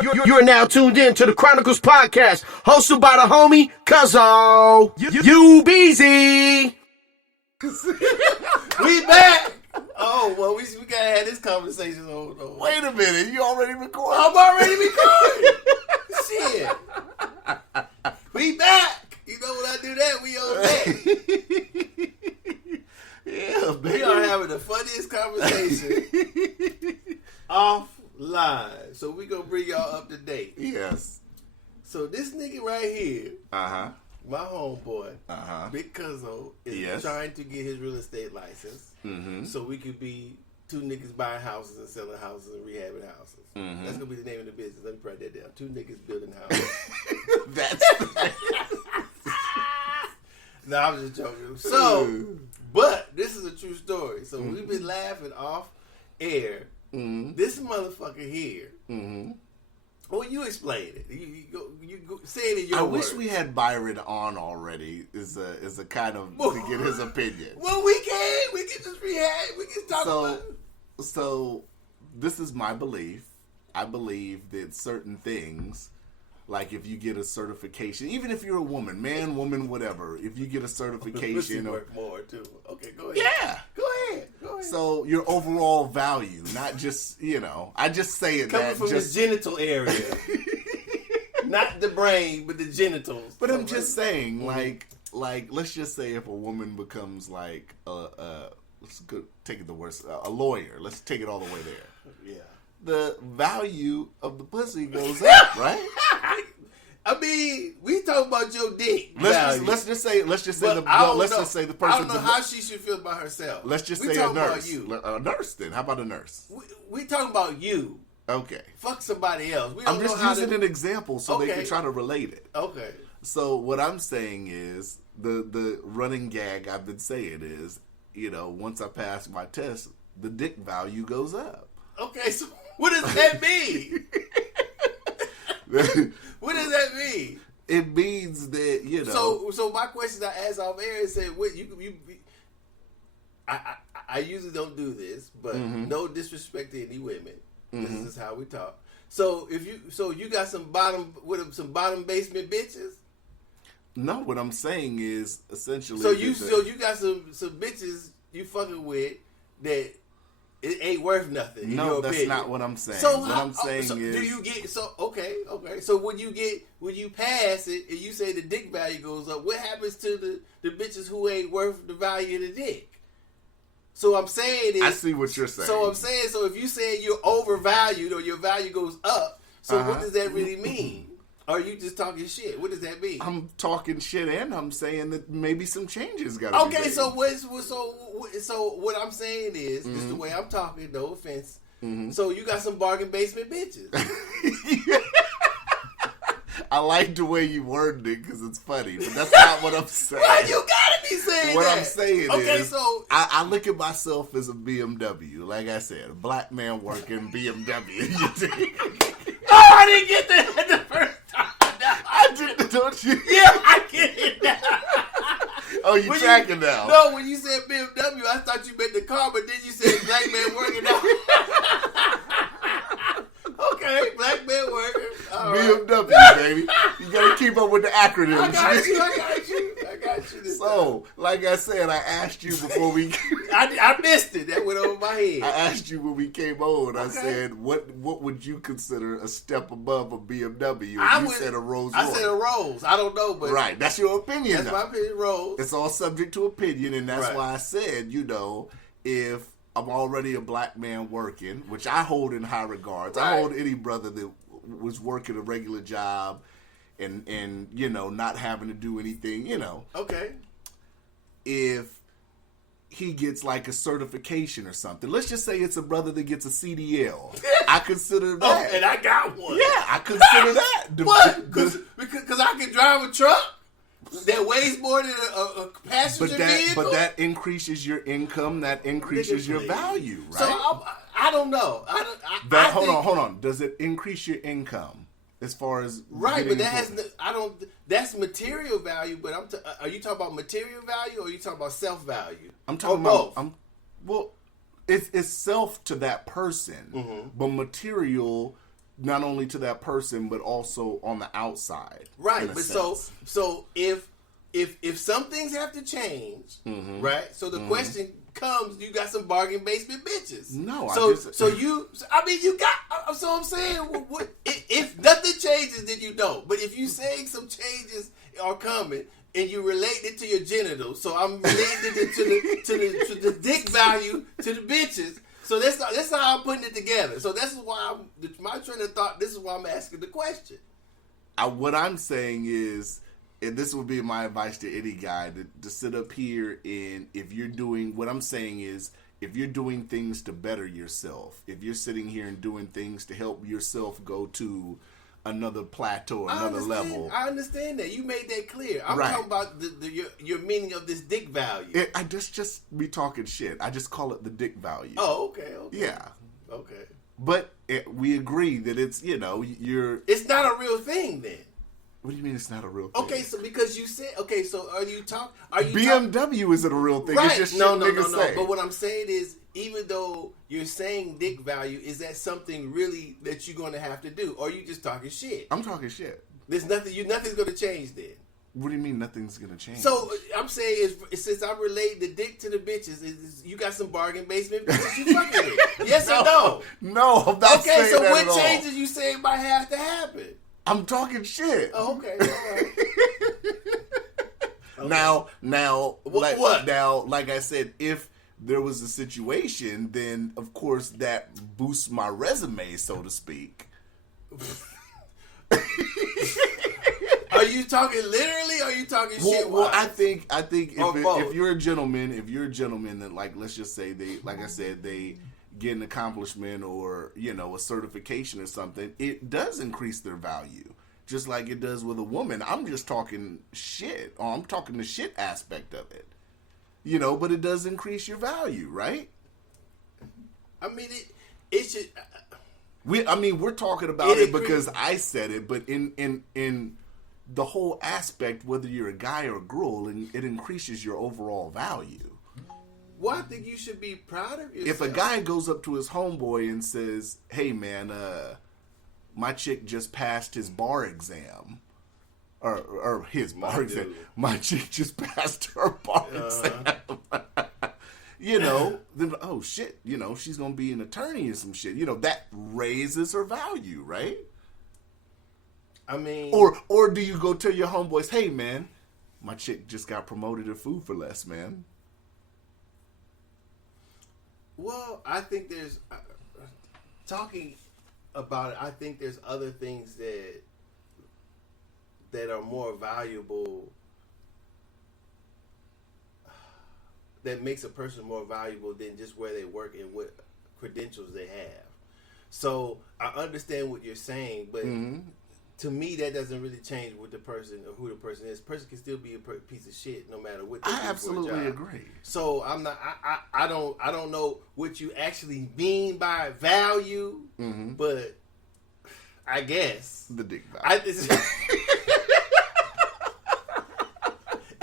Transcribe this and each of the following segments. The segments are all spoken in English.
You're now tuned in to the Chronicles Podcast, hosted by the homie Cuzzo. You Beezy. We back. Oh, well, we gotta have this conversation. Wait a minute, you already recording? I'm already recording. Shit. We back. You know when I do that, we on that. Yeah, baby. We are having the funniest conversation offline. So we gonna bring y'all up to date. Yes. So this nigga right here, Uh-huh. my homeboy, Uh-huh. Big Cuzzo, is Yes. trying to get his real estate license. Mm-hmm. So we could be two niggas buying houses and selling houses and rehabbing houses. Mm-hmm. That's gonna be the name of the business. Let me write that down. Two niggas building houses. That's No, I'm just joking. So, but this is a true story. So we've been laughing off air. mm-hmm. This motherfucker here. Mm-hmm. Well, you explain it. You go, say it in your I words. wish we had Byron on already. Is a kind of to get his opinion. Well, we can just rehab. We can talk about it. So this is my belief. I believe that certain things, like if you get a certification, even if you're a woman, man, woman, whatever, if you get a Pussy certification, work more too. Okay, go ahead. yeah. Go ahead. So your overall value, not just I just say it Coming that from just. the genital area. Not the brain, but the genitals. But I'm just saying, like let's just say if a woman becomes like let's go, take it the worst, a lawyer. Let's take it all the way there. Yeah. The value of the pussy goes up, right? I mean, we talk about your dick. Let's just say But the I don't let's know. just say the I person. don't know how she should feel about herself. Let's just we say a talking nurse. About you. A nurse then. How about a nurse? We talking about you. Okay. Fuck somebody else. We don't I'm just know how using to... an example so they Okay. can try to relate it. Okay. So what I'm saying is the running gag I've been saying is, once I pass my test, the dick value goes up. Okay, so what does that mean? What does that mean? It means that So my question I asked off air is, said, "What you?" I usually don't do this, but no disrespect to any women. This is how we talk. So you got some bottom basement bitches. No, what I'm saying is essentially. So you got some bitches you fucking with that it ain't worth nothing. In no, your that's opinion. not what I'm saying. So what I'm saying is, do you get okay? So when you pass it and you say the dick value goes up, what happens to the bitches who ain't worth the value of the dick? So I'm saying is, I see what you're saying. So I'm saying, so if you say you're overvalued or your value goes up, so what does that really mean? Or are you just talking shit? What does that mean? I'm talking shit and I'm saying that maybe some changes got to be Okay, made. so what I'm saying is, this is the way I'm talking. No offense. So you got some bargain basement bitches. I like the way you worded it because it's funny, but that's not what I'm saying. Why you gotta be saying What that? I'm saying okay, is, so I look at myself as a BMW. Like I said, a black man working BMW. oh, I didn't get that the first time. No, I did, don't you? yeah, I get it now. Oh, you tracking now? No, when you said BMW, I thought you meant the car, but then you said black man working out. Okay, black man working. All right. BMW, baby. You gotta keep up with the acronyms. I got you. This So, like I said, I asked you before we. I missed it. That went over my head. I asked you when we came on. I said, "What would you consider a step above a BMW?" And you said a Rolls Royce. I said a Rolls. I don't know, but Right, that's your opinion. that's my opinion. Rolls. It's all subject to opinion, and that's Right. why I said, if I'm already a black man working, which I hold in high regards, I Right. hold any brother that was working a regular job and not having to do anything, Okay. if he gets like a certification or something. Let's just say it's a brother that gets a CDL. I consider that. Oh, and I got one. Yeah, I consider that. What? Because I can drive a truck that weighs more than a passenger vehicle. But that increases your income. That increases your Ridiculous. value, right? So I don't know. Hold on. Does it increase your income as far as Right, but getting that that's material value. But are you talking about material value or are you talking about self value? I'm talking or about both. it's self to that person, Mm-hmm. but material not only to that person, but also on the outside. Right, in a but sense. so if some things have to change, right? So the question comes, you got some bargain basement bitches. No, So I'm saying, if nothing changes, then you don't. But if you saying some changes are coming and you relate it to your genitals, so I'm relating it to the dick value to the bitches. So that's how I'm putting it together. So that's why my train of thought. This is why I'm asking the question. What I'm saying is, and this would be my advice to any guy, to sit up here and if you're doing, what I'm saying is, if you're doing things to better yourself, if you're sitting here and doing things to help yourself go to another plateau, another level. I understand that. You made that clear. I'm talking about your meaning of this dick value. I just be talking shit. I just call it the dick value. Oh, okay. Yeah. Okay. But we agree that it's, It's not a real thing then. What do you mean it's not a real thing? Okay, so because you said, so are you BMW isn't a real thing. Right. It's just no. say. But what I'm saying is, even though you're saying dick value, is that something really that you're going to have to do? Or are you just talking shit? I'm talking shit. There's nothing, nothing's going to change then. What do you mean nothing's going to change? So I'm saying, since I relate the dick to the bitches, you got some bargain basement bitches you fucking with. Yes or no? No, I'm not saying so that what at all. changes you say might have to happen? I'm talking shit. Oh, okay. All right. Okay. Now, what? Now, like I said, if there was a situation, then of course that boosts my resume, so to speak. Are you talking literally? Or are you talking shit? Well, I think if you're a gentleman, then let's just say they get an accomplishment or a certification or something, it does increase their value, just like it does with a woman. I'm just talking shit, or I'm talking the shit aspect of it, but it does increase your value, right? I mean, it should. We're talking about it because I said it, but in the whole aspect, whether you're a guy or a girl, it increases your overall value. Well, I think you should be proud of yourself. If a guy goes up to his homeboy and says, "Hey, man, my chick just passed his bar exam," or his bar exam, dude. my chick just passed her bar exam. Then oh shit, she's gonna be an attorney or some shit. That raises her value, right? I mean, or do you go tell your homeboys, "Hey, man, my chick just got promoted to Food for Less, man." Well, I think there's talking about it. I think there's other things that are more valuable, that makes a person more valuable than just where they work and what credentials they have. So I understand what you're saying, but to me, that doesn't really change what the person or who the person is. The person can still be a piece of shit no matter what they do I absolutely for a job. agree. So I'm not. I don't know what you actually mean by value, but I guess the dick value.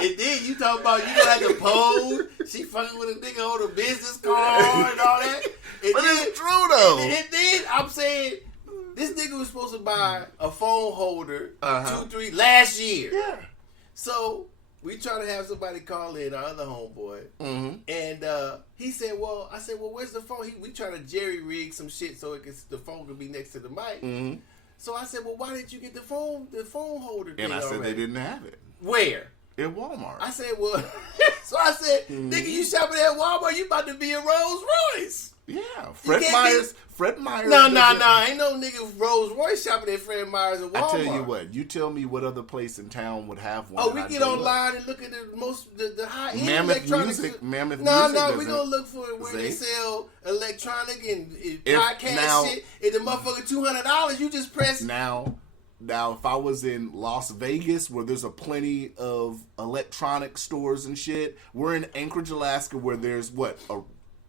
And then you talk about you don't have to pose. She fucking with a nigga on a business card and all that. And But then, it's true though. And then I'm saying. This nigga was supposed to buy a phone holder 2-3 last year. Yeah. So we try to have somebody call in, our other homeboy, and he said, "Well," I said, "Well, where's the phone?" We try to jerry rig some shit so the phone could be next to the mic. So I said, "Well, why didn't you get the phone holder?" And I said already? they didn't have it. Where? At Walmart. I said, "Well," so I said, "Nigga, you shopping at Walmart? You about to be a Rolls Royce?" Yeah, Fred Meyers. No, ain't no nigga Rolls Royce shopping at Fred Meyers at Walmart. I tell you what, you tell me what other place in town would have one. Oh, we get online and look at the high end Mammoth electronics. Music. Mammoth No, Music. we gonna look for where they sell electronic and If- podcast now- shit. And the motherfucker $200, you just press. Now, if I was in Las Vegas, where there's a plenty of electronic stores and shit, we're in Anchorage, Alaska, where there's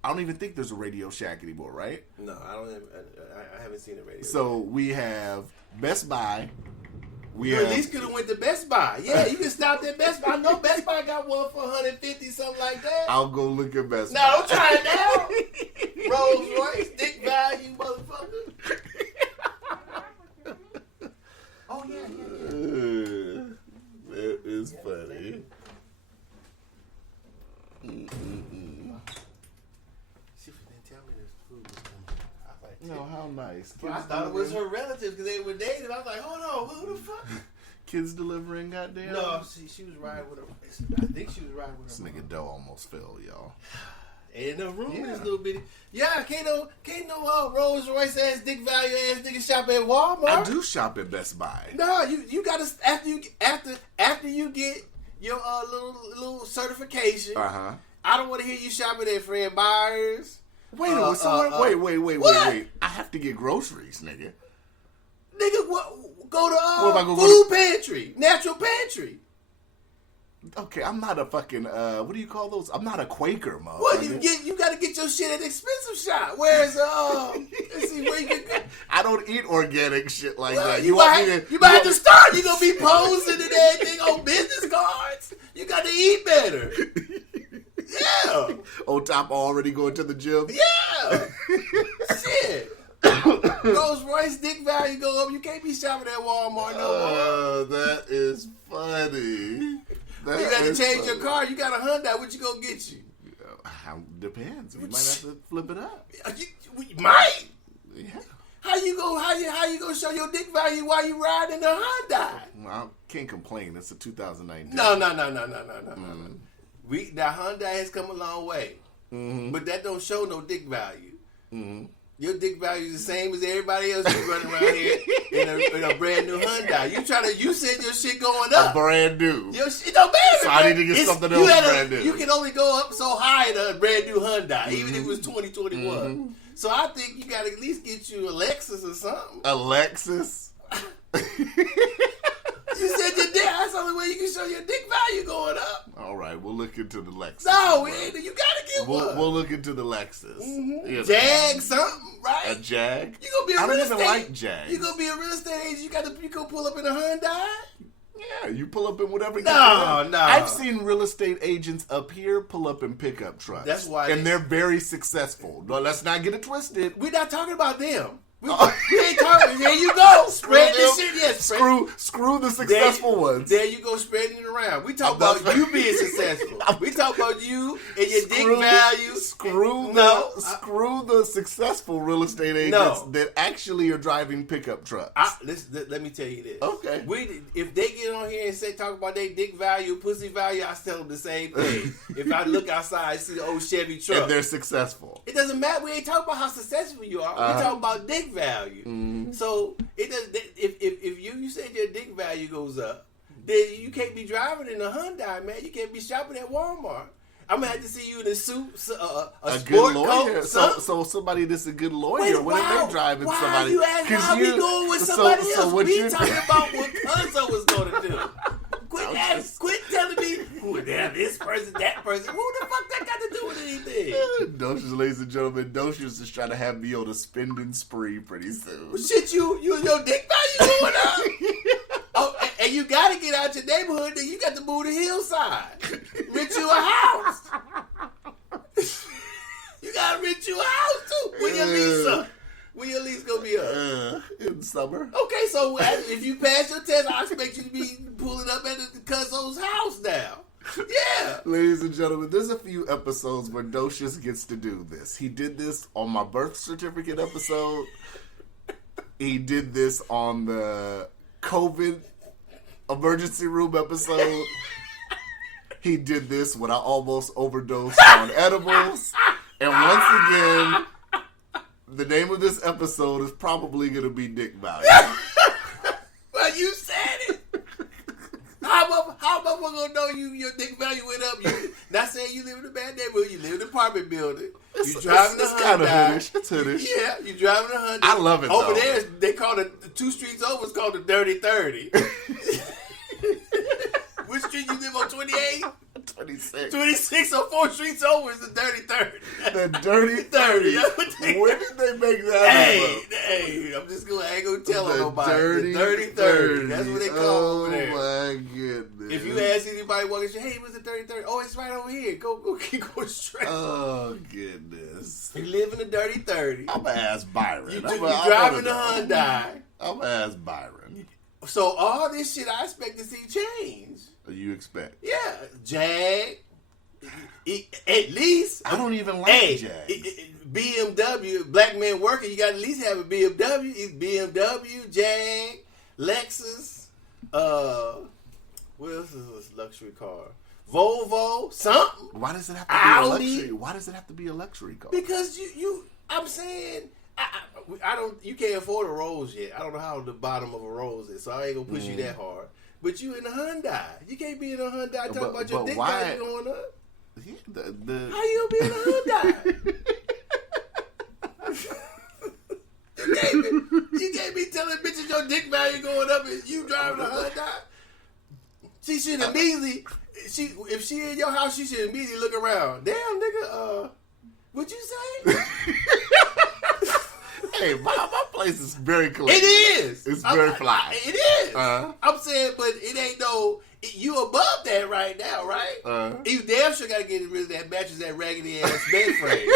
I don't even think there's a Radio Shack anymore, right? No, I haven't seen a radio. So we have Best Buy. You at least could have went to Best Buy. Yeah, you can stop at Best Buy. I know Best Buy got one for $150, something like that. I'll go look at Best Buy. No, don't try it now. Rolls Royce, dick value, motherfucker. That is funny. She didn't tell me this food was coming. I was like, No, how nice. well, I thought it was her relatives because they were dating. I was like, hold on, who the fuck? Kids delivering, goddamn. No, she was riding with her. I think she was riding with her. This nigga Doe almost fell, y'all. And the room is a little bitty. Yeah, can't no Rolls Royce ass dick value ass nigga shop at Walmart. I do shop at Best Buy. No, you gotta after you get your little certification. Uh-huh. I don't want to hear you shopping at Fred Meyers. Wait, wait. I have to get groceries, nigga. Nigga, go to What if I go food pantry, natural pantry. Okay, I'm not a fucking what do you call those? I'm not a Quaker, motherfucker. What you gotta get your shit at expensive shop. Where's let's see where you can go. I don't eat organic shit like Well, that. you might have to start. You gonna be posing and everything on business cards. You got to eat better. Yeah. On top of already going to the gym. Yeah. Shit. Rolls Royce dick value go up. You can't be shopping at Walmart no more. That is funny. You got to change your car. You got a Hyundai. What you gonna get you? Depends. We might have to flip it up. You might. Yeah. How you gonna show your dick value while you riding a Hyundai? Well, I can't complain. It's a 2019. No. That Hyundai has come a long way, but that don't show no dick value. Mm-hmm. Your dick value is the same as everybody else who's running around here in a brand new Hyundai. You said your shit going up. A brand new. Your shit don't matter. So I need to get something else brand new. You can only go up so high in a brand new Hyundai, even if it was 2021. Mm-hmm. So I think you got to at least get you a Lexus or something. A Lexus? You said your dick. That's the only way you can show your dick value going up. All right, we'll look into the Lexus. No, you gotta get one. We'll look into the Lexus. Mm-hmm. You know. Jag something, right? A Jag? You gonna be a I real don't estate. even like Jags. You gonna be a real estate agent? You go pull up in a Hyundai? Yeah, you pull up in whatever. No. I've seen real estate agents up here pull up in pickup trucks. That's why, and they're very successful. No, let's not get it twisted. We're not talking about them. We ain't talking. There you go. Spread this shit. Yes. Screw the successful ones. There you go, spreading it around. We talk about you being successful. We talk about you and your dick value. Screw the successful real estate agents that actually are driving pickup trucks. Let me tell you this. Okay. If they get on here and talk about their dick value, pussy value, I tell them the same thing. If I look outside and see the old Chevy truck, and they're successful, it doesn't matter. We ain't talking about how successful you are. We talking about dick value. Mm-hmm. So it does. If you said your dick value goes up, then you can't be driving in a Hyundai, man. You can't be shopping at Walmart. I'm gonna have to see you in a suit, a sport good lawyer. coat. So somebody that's a good lawyer. When are they driving somebody? Why you asking how we going with somebody else? We talking about what Cuzzo was gonna do. Quit telling me this person, that person. Who the fuck that got to do with anything? Docious, ladies and gentlemen, Docious is trying to have me on a spending spree pretty soon. Well, shit, your dick value going up. Oh, and you got to get out your neighborhood. Then you got to move to Hillside. Rent you a house. You got to rent you a house too. When your lease up. When your lease gonna be up? In summer. Okay, so if you pass your test, I expect you to be pulling up at the Cuzzo's house now. Yeah. Ladies and gentlemen, there's a few episodes where Docious gets to do this. He did this on my birth certificate episode. He did this on the COVID emergency room episode. He did this when I almost overdosed on edibles. And once again, the name of this episode is probably going to be Dick Value. Well, you said it. How am I going to know your dick value went up? You not saying you live in a bad neighborhood. You live in an apartment building. You driving a Hyundai. It's kind of hoodish. It's hoodish. Yeah, you driving a Hyundai. I love it, Over there, they call it, the 2 streets over, it's called the Dirty 30. Which street you live on, 28? 26. 26 or 4 streets over is the Dirty 30. The Dirty 30. Where did they make that Hey, I'm just going to, I ain't going to tell nobody. The Dirty 30. That's what they call over there. Oh, my goodness. If you ask anybody walking through, hey, what's the 30 30? Oh, it's right over here. Go, keep going straight. Oh, goodness. You live in the Dirty 30. I'm going to ask Byron. You driving the Hyundai. I'm going to ask Byron. So all this shit I expect to see change. You expect? Yeah, Jag. At least I don't even like Jag. BMW, black man working. You got to at least have a BMW. It's BMW, Jag, Lexus. What else is this luxury car? Volvo, something. Why does it have to be a luxury? Why does it have to be a luxury car? Because I'm saying, I don't. You can't afford a Rolls yet. I don't know how the bottom of a Rolls is, so I ain't gonna push you that hard. But you in a Hyundai. You can't be in a Hyundai talking about your dick value going up. Yeah, how you gonna be in a Hyundai? You can't be telling bitches your dick value going up and you driving a Hyundai. She should immediately, if she in your house, she should immediately look around. Damn, nigga, what'd you say? Hey, my place is very clean. It is. It's very fly. It is. I'm saying, but it ain't no, you above that right now, right? You damn sure gotta get rid of that mattress, that raggedy ass bed frame.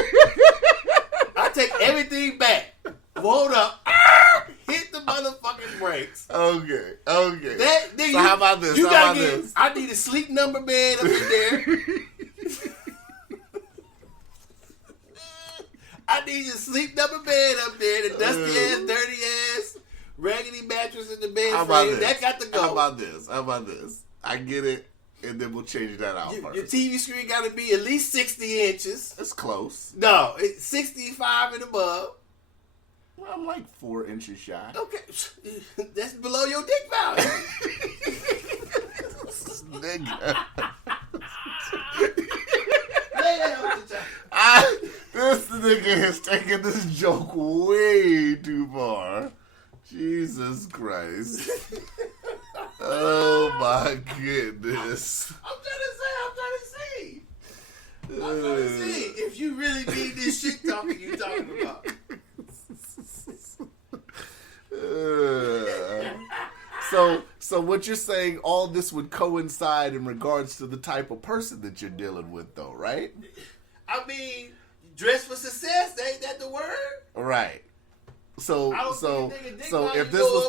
I take everything back. Hold up. Hit the motherfucking brakes. Okay. So how about this? I need a sleep number bed up in there. I need a sleep number bed up there. The dusty ass, dirty ass, raggedy mattress in the bed frame. That got to go. How about this? I get it, and then we'll change that out first. Your TV screen got to be at least 60 inches. That's close. No, it's 65 and above. Well, I'm like 4 inches shy. Okay. That's below your dick value. Nigga. This nigga has taken this joke way too far. Jesus Christ. Oh my goodness. I'm trying to see if you really mean this shit talking you talking about. So what you're saying, all this would coincide in regards to the type of person that you're dealing with, though, right? I mean, dress for success, ain't that the word? Right. So if this was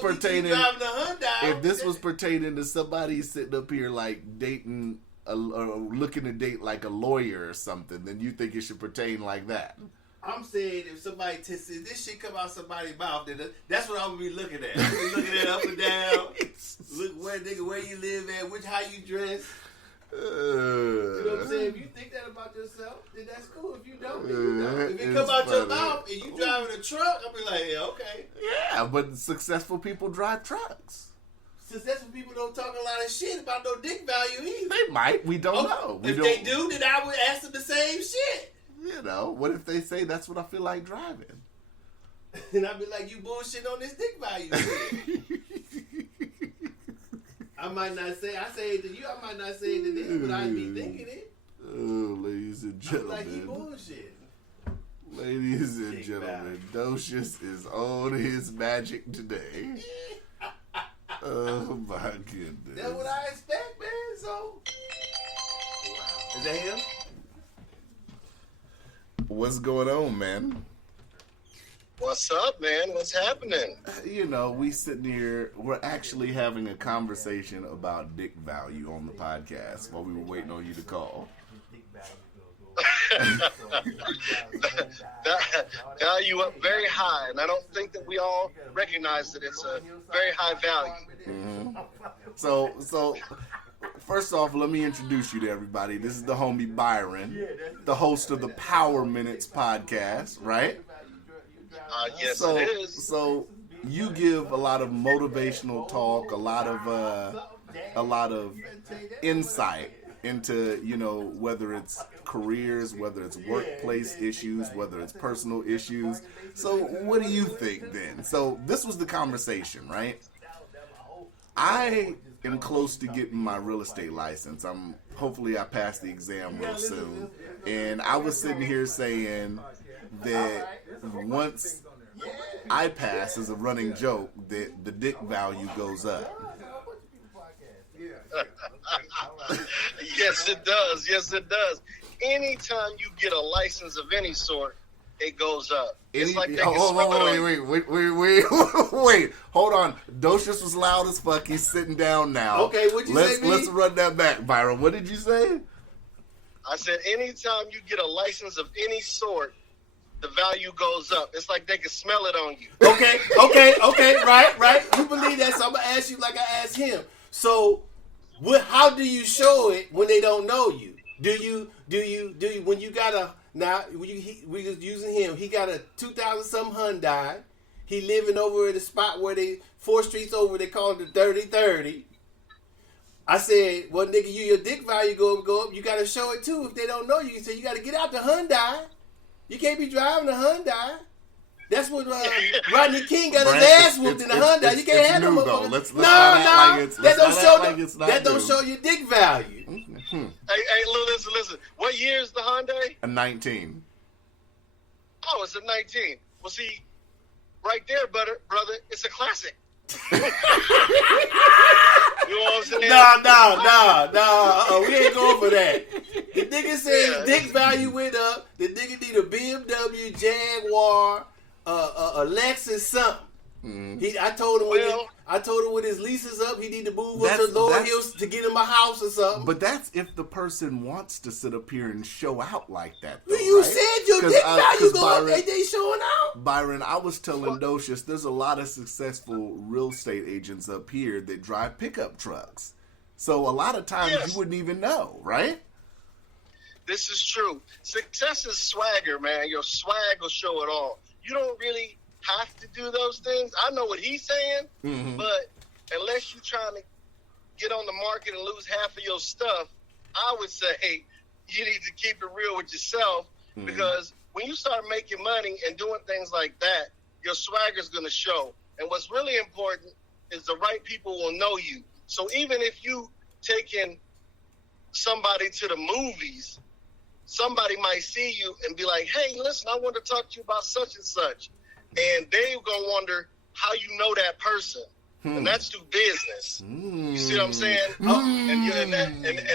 pertaining to somebody sitting up here like dating or looking to date like a lawyer or something, then you think it should pertain like that. I'm saying if somebody if this shit come out somebody's mouth, then that's what I'm gonna be looking at. I'm gonna be looking at up and down. Look where you live at, how you dress. You know what I'm saying? If you think that about yourself, then that's cool. If you don't, then you don't. If it comes out your mouth and you driving a truck, I'll be like, yeah, okay. Yeah, but successful people drive trucks. Successful people don't talk a lot of shit about no dick value either. They might. We don't know. If they do, then I would ask them the same shit. You know, what if they say that's what I feel like driving? And I'd be like, you bullshit on this dick value shit. I might not say, I say it to you, I might not say it to this, but I'd be thinking it. Oh, ladies and gentlemen. I'm like, you bullshit. Ladies and gentlemen, Docious is on his magic today. Oh, my goodness. That's what I expect, man, so. Wow. Is that him? What's going on, man? What's up, man? What's happening? You know, we sitting here, we're actually having a conversation about dick value on the podcast while we were waiting on you to call. Value up very high, and I don't think that we all recognize that it's a very high value. Mm-hmm. So first off, let me introduce you to everybody. This is the homie Byron, the host of the Power Minutes podcast, right? Yes, it is. So you give a lot of motivational talk, a lot of insight into, you know, whether it's careers, whether it's workplace issues, whether it's personal issues. So what do you think then? So this was the conversation, right? I am close to getting my real estate license. Hopefully I pass the exam real soon. And I was sitting here saying that once I pass, as a running joke, that the dick value goes up. Yes, it does. Yes, it does. Anytime you get a license of any sort, it goes up. It's Wait. Hold on. Docious was loud as fuck. He's sitting down now. Okay, what'd you say, B? Let's run that back, Byron. What did you say? I said, anytime you get a license of any sort, the value goes up. It's like they can smell it on you. Okay, right. You believe that, so I'm gonna ask you like I asked him. So, how do you show it when they don't know you? Do you when you got a we just using him? He got a 2000-something Hyundai. He living over at a spot where 4 streets over. They call it the 3030. I said, well, nigga, your dick value go up. You got to show it too. If they don't know you, you say you got to get out the Hyundai. You can't be driving the Hyundai. That's what Rodney King got his ass whooped in the Hyundai. You can't have no motherfucker. That don't show your dick value. Hey, listen. What year is the Hyundai? A 19. Oh, it's a 19. Well, see, right there, brother, it's a classic. You know what I'm saying? Nah. We ain't going for that. The nigga said dick value went up. The nigga need a BMW, Jaguar, a Lexus, something. I told him when his lease is up, he need to move up to Lower Hills to get him a house or something. But that's if the person wants to sit up here and show out like that. Though, you right? said your dick value going up. They showing out. Byron, I was telling Docious, there's a lot of successful real estate agents up here that drive pickup trucks. So a lot of times you wouldn't even know, right? This is true. Success is swagger, man. Your swag will show it all. You don't really have to do those things. I know what he's saying, but unless you're trying to get on the market and lose half of your stuff, I would say you need to keep it real with yourself because when you start making money and doing things like that, your swagger's going to show. And what's really important is the right people will know you. So even if you taking somebody to the movies, somebody might see you and be like, hey, listen, I want to talk to you about such and such. And they're going to wonder how you know that person. And that's through business. You see what I'm saying? And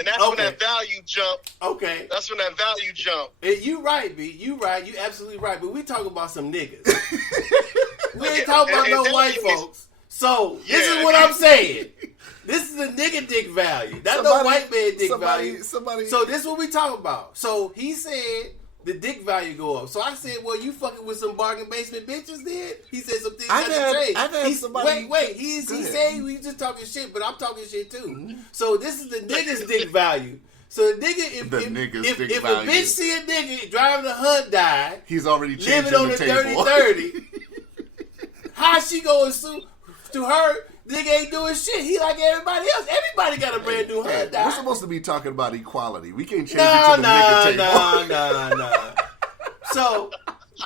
that's when that value jump. Okay. That's when that value jump. You right, B. You right. You absolutely right. But we talking about some niggas. We ain't talking about no white folks. So, this is what I'm saying. This is a nigga dick value. That's no white man dick value. So, this is what we talking about. So, he said the dick value go up. So I said, well, you fucking with some bargain basement bitches then? He said some things got to change. I've had somebody... Wait. He said we just talking shit, but I'm talking shit too. So this is the nigga's dick value. So the nigga, if a bitch see a nigga driving a Hyundai, he's already living on the 3030, how she going to her? Nigga ain't doing shit. He like everybody else. Everybody got a brand new Hyundai. We're supposed to be talking about equality. We can't change it to the nigga table. No.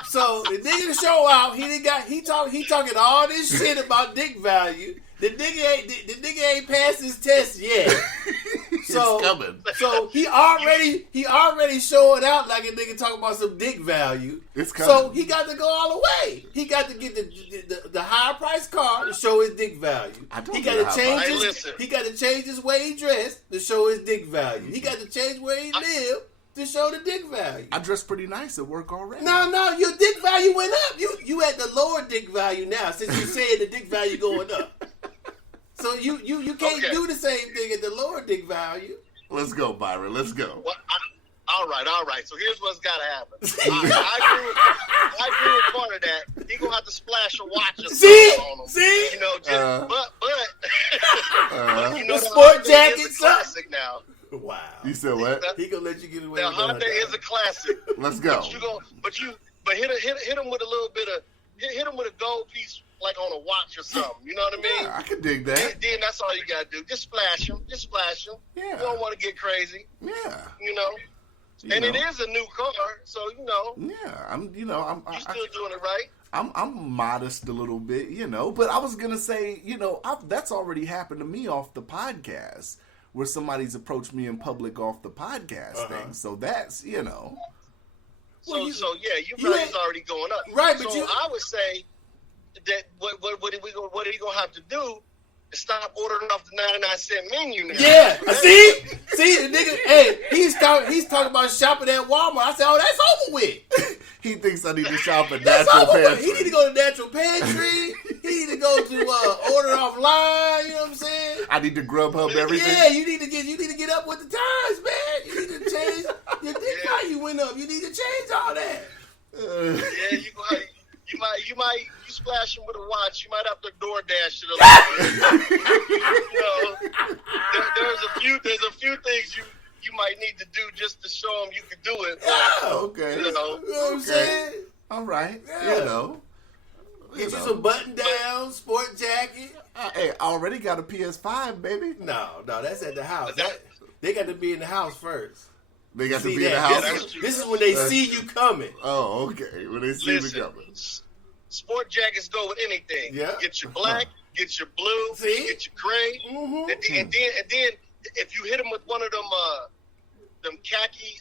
So the nigga show out. He talking all this shit about dick value. The nigga ain't passed his test yet. So, it's coming. So he already showing out like a nigga talking about some dick value. It's coming. So he got to go all the way. He got to get the higher price car to show his dick value. He got to change his way he dressed to show his dick value. He got to change where he live to show the dick value. I dress pretty nice at work already. No, your dick value went up. You at the lower dick value now since you said the dick value going up. So you can't do the same thing at the lower dick value. Let's go, Byron. Let's go. Well, all right. So here's what's got to happen. I agree with part of that. He gonna have to splash a watch or something on him. See? You know, but you know, the sport jacket, classic now. Wow. You said what? He gonna let you get away now, with that. Hyundai is a classic. Let's go. But hit him with a little bit of hit him with a gold piece. Like on a watch or something, you know what I mean? Yeah, I can dig that. Then that's all you gotta do. Just splash them. Yeah. You don't want to get crazy. Yeah. You know. It is a new car, so you know. Yeah, I'm still doing it right. I'm modest a little bit, but I was gonna say, that's already happened to me off the podcast, where somebody's approached me in public off the podcast thing. So that's, So your value's already going up, right? But I would say that what are you gonna have to do is stop ordering off the 99-cent menu now. Yeah, see the nigga. Hey, he's talking about shopping at Walmart. I said, oh, that's over with. He thinks I need to shop at That's Natural all Pantry. He need to go to Natural Pantry. He need to go to order offline. You know what I'm saying? I need to Grubhub everything. Yeah, you need to get up with the times, man. You need to change your dick value went up. You need to change all that. Yeah, you splash him with a watch. You might have to DoorDash it a little bit. There's a few things you might need to do just to show him you can do it. Okay. You know what I'm saying? All right. Yeah. Get you some button down, sport jacket. Hey, I already got a PS5, baby. No, that's at the house. They got to be in the house first. They got to See be in that? the house. Yeah, This is when they see you coming. Oh, okay. When they see me coming. Sport jackets go with anything. Yeah. Get your black, get your blue, See? get your gray, Mm-hmm. and then if you hit them with one of them khaki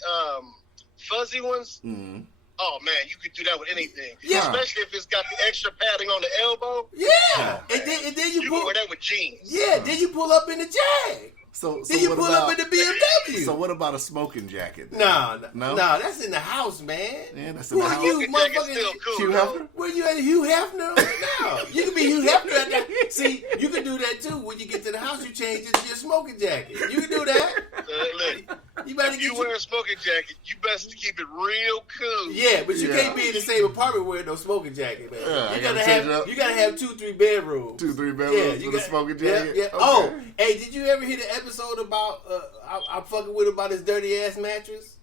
fuzzy ones. Mm-hmm. Oh man, you could do that with anything. Yeah. Especially if it's got the extra padding on the elbow. Yeah. And then you You pull. can wear that with jeans. Yeah. Then you pull up in the Jag. So Then you what pull about, up in the BMW. So what about a smoking jacket? then? No, that's in the house, man. Yeah, that's Who in the are house. you, Smoking jacket's motherfucker? still cool. Hugh though. Hefner? Where you at, Hugh Hefner? No, you can be Hugh Hefner at that. See, you can do that too. When you get to the house, you change it to your smoking jacket. You can do that. Look, You better if get you wear a smoking jacket, you best to keep it real cool. Yeah, but you Yeah. can't be in the same apartment wearing no smoking jacket, man. Yeah, I you gotta gotta change it up. have 2-3 bedrooms. 2-3 bedrooms you with a smoking jacket? Yeah. Okay. Oh, hey, did you ever hear the episode about I'm fucking with about his dirty ass mattress?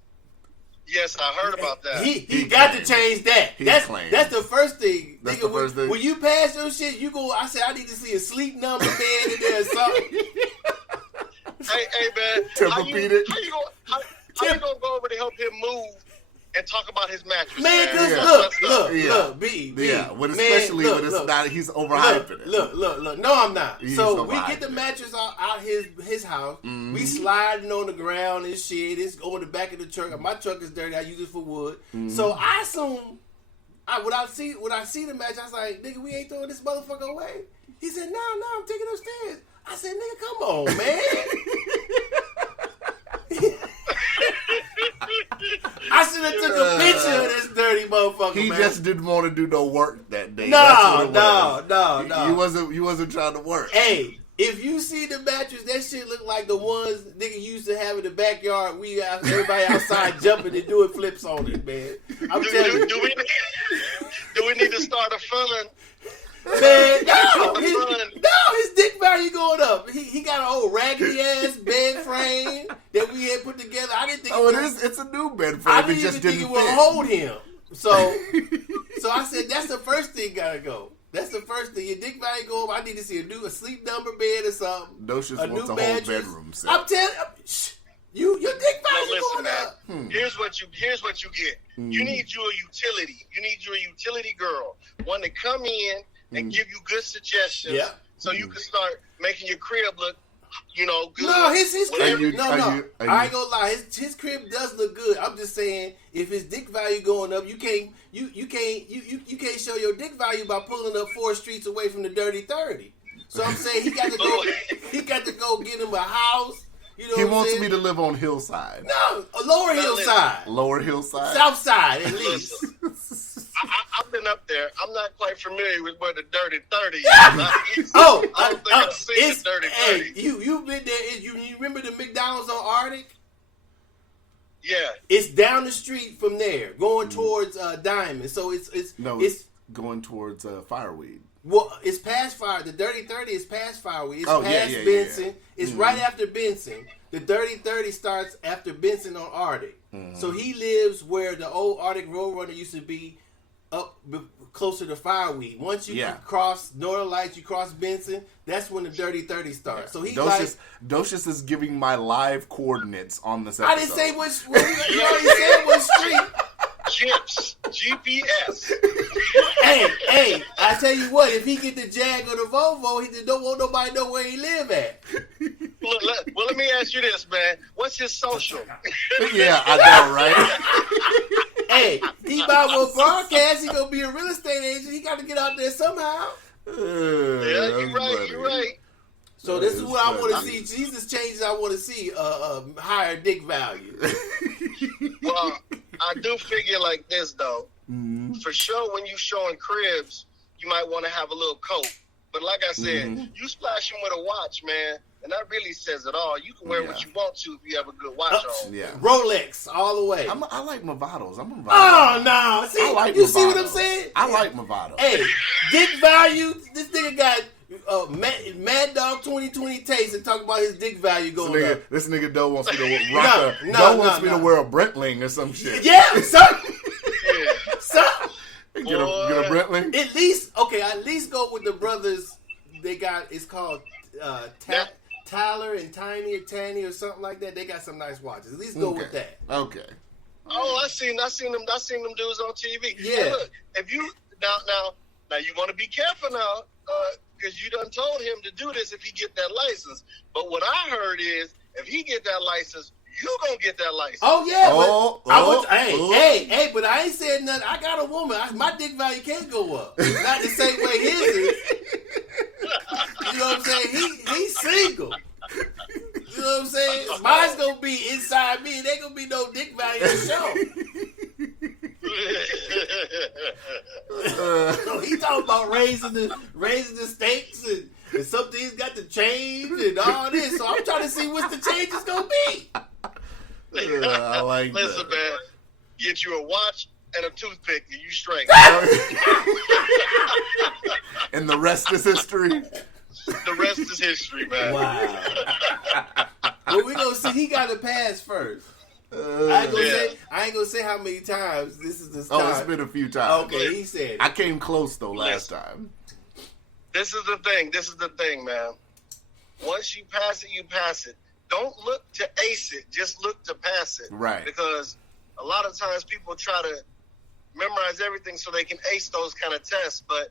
Yes, I heard about that. He got to change that. He That's claimed. the first thing. That's Nigga, the first thing. When you pass your shit, you go. I said I need to see a sleep number bed in there or something. Hey man, Tempur-Pedic. how you gonna go over to help him move and talk about his mattress? Man, cause Yeah. look, Yeah. B. Yeah, when man, especially look, when it's look. not, he's overhyping it. Look. No, I'm not. He's So we overhyping get the it. mattress out his house. Mm-hmm. We sliding on the ground and shit. It's on the back of the truck. My truck is dirty. I use it for wood. Mm-hmm. So I assume, when I see the match, I was like, nigga, we ain't throwing this motherfucker away. He said, no, I'm taking it upstairs. I said, nigga, come on, man. I should have took a picture of this dirty motherfucker, He man. just didn't want to do no work that day. No. You wasn't trying to work. Hey, if you see the mattress, that shit look like the ones nigga used to have in the backyard. Everybody outside jumping and doing flips on it, man. I'm telling you. Do we need to start a fund? Man, his dick value going up. He got an old raggedy ass bed frame that we had put together. I didn't think. It's a new bed frame. I It didn't just even think didn't it would fit. hold him. So I said that's the first thing gotta go. That's the first thing. Your dick value go up. I need to see a sleep number bed or something. Docious a wants new a whole mattress. bedroom set. I'm telling you, your dick value Listen, going man. up. Here's what you get. You need you a utility. You need you a utility girl, one to come in and give you good suggestions. Yeah. So you can start making your crib look, good. No, his Whatever. crib. Are No. you- I ain't gonna lie. His crib does look good. I'm just saying, if his dick value going up, you can't show your dick value by pulling up 4 streets away from the Dirty 30. So I'm saying he got to go get him a house. You know He what I'm wants saying? me to live on Hillside. No, a Lower Hillside, Lower Hillside? South Side at least. I've been up there. I'm not quite familiar with where the Dirty 30 is. Oh, I don't think I've seen the Dirty 30. You've been there. You remember the McDonald's on Arctic? Yeah. It's down the street from there, going towards Diamond. So it's going towards Fireweed. Well, it's past Fire. The Dirty 30 is past Fireweed. It's past yeah, Benson. yeah. It's right after Benson. The Dirty 30 starts after Benson on Arctic. So he lives where the old Arctic Roadrunner used to be, up closer to Fireweed. Once you cross Northern Lights, you cross Benson, that's when the Dirty 30 starts. So he Docious is giving my live coordinates on this episode. I didn't say which. You already said what street. Chips, GPS. Hey, I tell you what, if he get the Jag or the Volvo, he just don't want nobody to know where he live at. Well, let me ask you this, man. What's his social? Yeah, I know, right? Hey, he might well broadcast. He gonna be a real estate agent. He got to get out there somehow. Yeah, you're right. So this is what I want to see. Jesus changes. I want to see higher dick value. Well, I do figure like this though. For sure, when you showing cribs, you might want to have a little coat. But like I said, you splash him with a watch, man, and that really says it all. You can wear what you want to if you have a good watch on. Yeah. Rolex all the way. I like Movados. I'm a Movado. Oh no! See, I like you Movado. see what I'm saying? I like Movado. Hey, dick value. This nigga got Mad Dog 2020 taste and talk about his dick value going up. This nigga Doe wants me to rock wants me to wear a Brentling or some shit. Yeah, son. Son. Get a Brentling. At least go with the brothers. They got, it's called Tyler and Tiny or Tanny or something like that. They got some nice watches. At least go with that. Okay. Oh, I seen them dudes on TV. Yeah. Hey, look, if you now you want to be careful now, because you done told him to do this if he get that license. But what I heard is if he get that license, you gonna get that license. Oh yeah, hey, but I ain't said nothing. I got a woman. My dick value can't go up. Not the same way his is. You know what I'm saying? He's single. You know what I'm saying? Mine's gonna be inside me. And ain't gonna be no dick value to show. So he talking about raising the stakes and some things got to change and all this. So I'm trying to see what the change is gonna be. I like Listen, man, get you a watch and a toothpick and you straight. And the rest is history. The rest is history, man. Wow. But we gonna see. He got to pass first. I ain't gonna say how many times. This is the start. Oh, it's been a few times. Okay, he said it. I came close though last time. This is the thing, man. Once you pass it, you pass it. Don't look to ace it. Just look to pass it. Right. Because a lot of times people try to memorize everything so they can ace those kind of tests. But,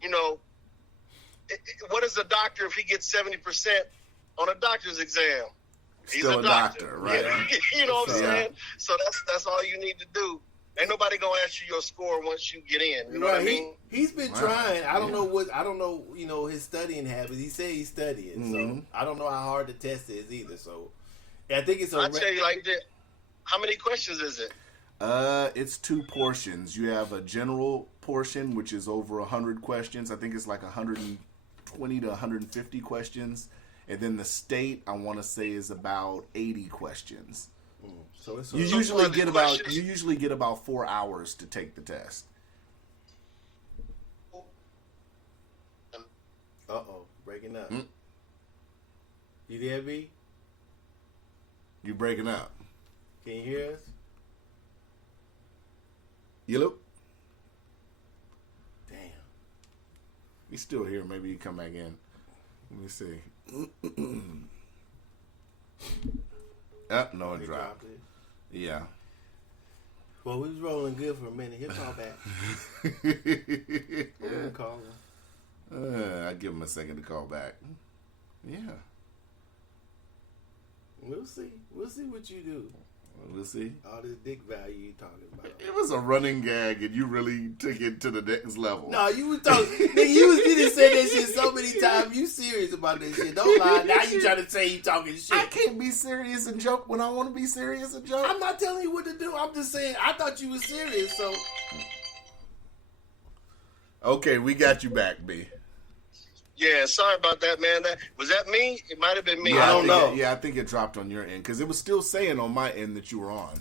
you know, what is a doctor if he gets 70% on a doctor's exam? He's Still a doctor, right? Yeah. You know what I'm saying? So that's all you need to do. Ain't nobody gonna ask you your score once you get in. You know what I mean? He's been trying. I don't know, you know, his studying habits. He said he's studying, so I don't know how hard the test is either. So I think it's I'll tell you like that. How many questions is it? It's 2 portions. You have a general portion, which is over 100 questions. I think it's like 120 to 150 questions. And then the state, I want to say, is about 80 questions. So it's you usually get about 4 hours to take the test. Breaking up. You there, B? You breaking up? Can you hear us? Yellow? Damn. He's still here. Maybe he come back in. Let me see. No, it dropped. It. Yeah. Well, we was rolling good for a minute. He'll call back. We'll call him. I'll give him a second to call back. Yeah. We'll see. We'll see what you do. We'll see. All this dick value you talking about. It was a running gag, and you really took it to the next level. No, you was talking. Nigga, you done said that shit so many times. You serious about that shit? Don't lie. Now you trying to say you talking shit. I can't be serious and joke when I want to be serious and joke. I'm not telling you what to do. I'm just saying I thought you was serious. So okay, we got you back, B. Yeah, sorry about that, man. Was that me? It might have been me. Yeah, I don't know. I think it dropped on your end because it was still saying on my end that you were on.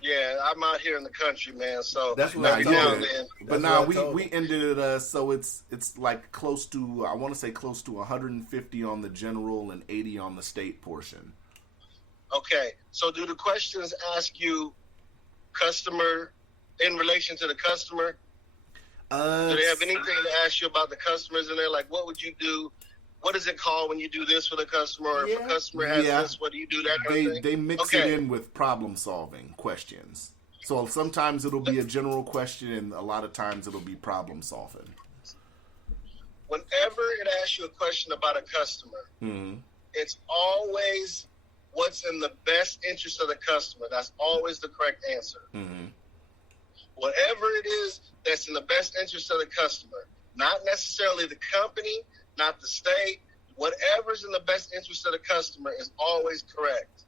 Yeah, I'm out here in the country, man. So that's what I told you. But now we ended it. So it's like close to, I want to say close to 150 on the general and 80 on the state portion. Okay, so do the questions ask you customer in relation to the customer? Do they have anything to ask you about the customers in there? Like, what would you do? What is it called when you do this for the customer? Or if a customer has this, what do you do? That kind of thing? They mix it in with problem-solving questions. So sometimes it'll be a general question, and a lot of times it'll be problem-solving. Whenever it asks you a question about a customer, it's always what's in the best interest of the customer. That's always the correct answer. Whatever it is that's in the best interest of the customer, not necessarily the company, not the state, whatever's in the best interest of the customer is always correct.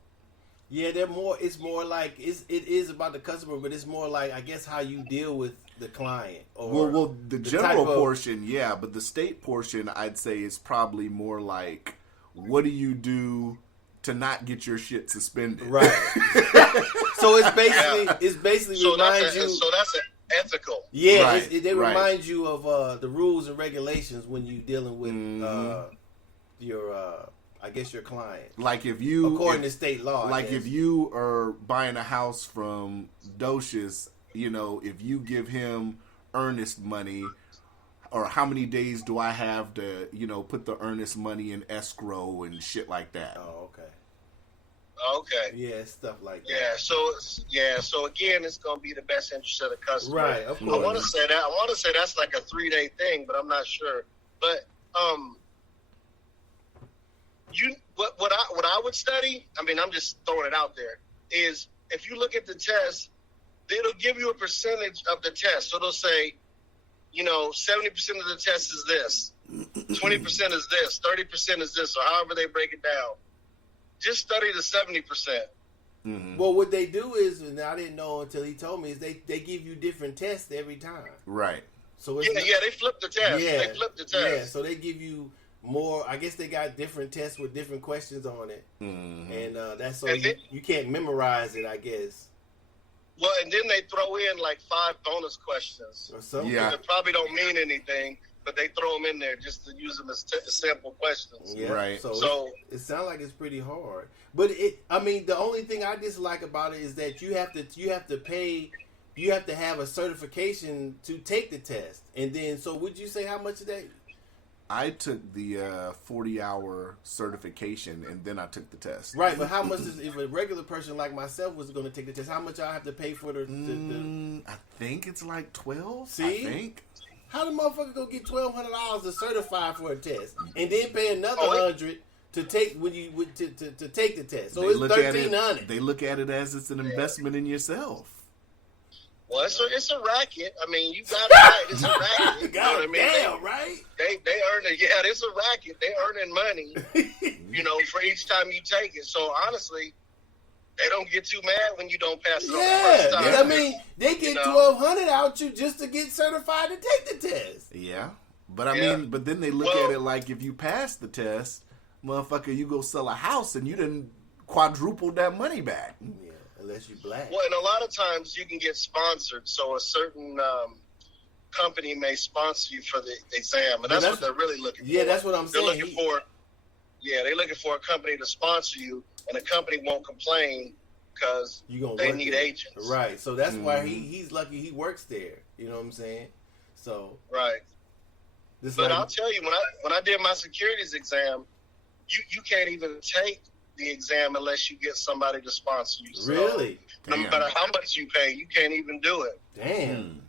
Yeah, they're more. It's more like it is about the customer, but it's more like I guess how you deal with the client. Or well, the general portion, yeah, but the state portion, I'd say, is probably more like, what do you do to not get your shit suspended? Right. So it's basically so reminds you. So that's ethical. Yeah, right, they remind you of the rules and regulations when you're dealing with your. I guess your client. Like if you, according to state law. Like if you are buying a house from Docious, you know, if you give him earnest money, or how many days do I have to, you know, put the earnest money in escrow and shit like that. Oh, okay. Okay. Yeah, stuff like that. So again, it's gonna be the best interest of the customer. Right. Of course. I want to say that. I want to say that's like a 3-day thing, but I'm not sure. But what I would study, I mean, I'm just throwing it out there, is if you look at the test, it'll give you a percentage of the test. So they'll say, you know, 70% of the test is this, 20% is this, 30% is this, or however they break it down. Just study the 70%. Mm-hmm. Well, what they do is, and I didn't know until he told me, is they give you different tests every time. Right. So it's they flip the test. Yeah, they flip the test. Yeah, so they give you more. I guess they got different tests with different questions on it, and that's so you can't memorize it, I guess. Well, and then they throw in like 5 bonus questions. Or something. Yeah. That probably don't mean anything, but they throw them in there just to use them as sample questions. Yeah. Right. So it sounds like it's pretty hard, but I mean, the only thing I dislike about it is that you have to pay. You have to have a certification to take the test, and then so would you say how much of that? I took the 40-hour certification, and then I took the test. Right, but how much is, if a regular person like myself was going to take the test, how much I have to pay for the I think it's like 12. See? I think. How the motherfucker go get $1,200 to certify for a test, and then pay another $100 to take when you to take the test? So it's $1,300. They look at it as it's an investment in yourself. Well, it's a racket. I mean, you got it right. It's a racket. You know what I mean? Damn, right? They earn it. Yeah, it's a racket. They earning money, you know, for each time you take it. So honestly, they don't get too mad when you don't pass it on the first time. I mean, they get $1,200 out you just to get certified to take the test. Yeah, but I mean, but then they look at it like if you pass the test, motherfucker, you go sell a house and you didn't quadruple that money back. Yeah, unless you black. Well, and a lot of times you can get sponsored. So a certain company may sponsor you for the exam, and that's what they're really looking for. Yeah, that's what I'm saying. They're looking for a company to sponsor you, and the company won't complain because they need agents. Right. So that's why he's lucky he works there. You know what I'm saying? So right. But I'll tell you, when I did my securities exam, you can't even take the exam unless you get somebody to sponsor you. So really? No matter how much you pay, you can't even do it. Damn.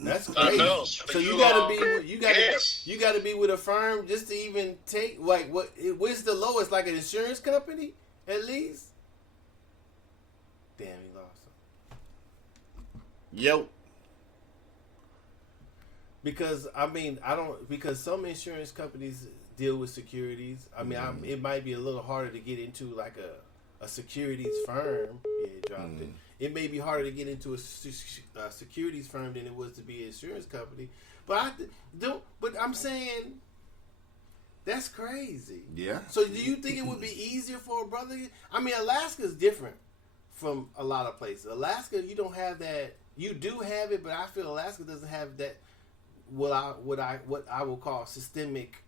That's crazy. I know. So you gotta be with a firm just to even take what's the lowest, like an insurance company at least? Damn, he lost him. Yo. Because because some insurance companies deal with securities. I mean, it might be a little harder to get into like a securities firm. Yeah, it dropped it. It may be harder to get into a securities firm than it was to be an insurance company. But I'm saying that's crazy. Yeah. So do you think it would be easier for a brother? I mean, Alaska's different from a lot of places. Alaska, you don't have that. You do have it, but I feel Alaska doesn't have that. What I will call systemic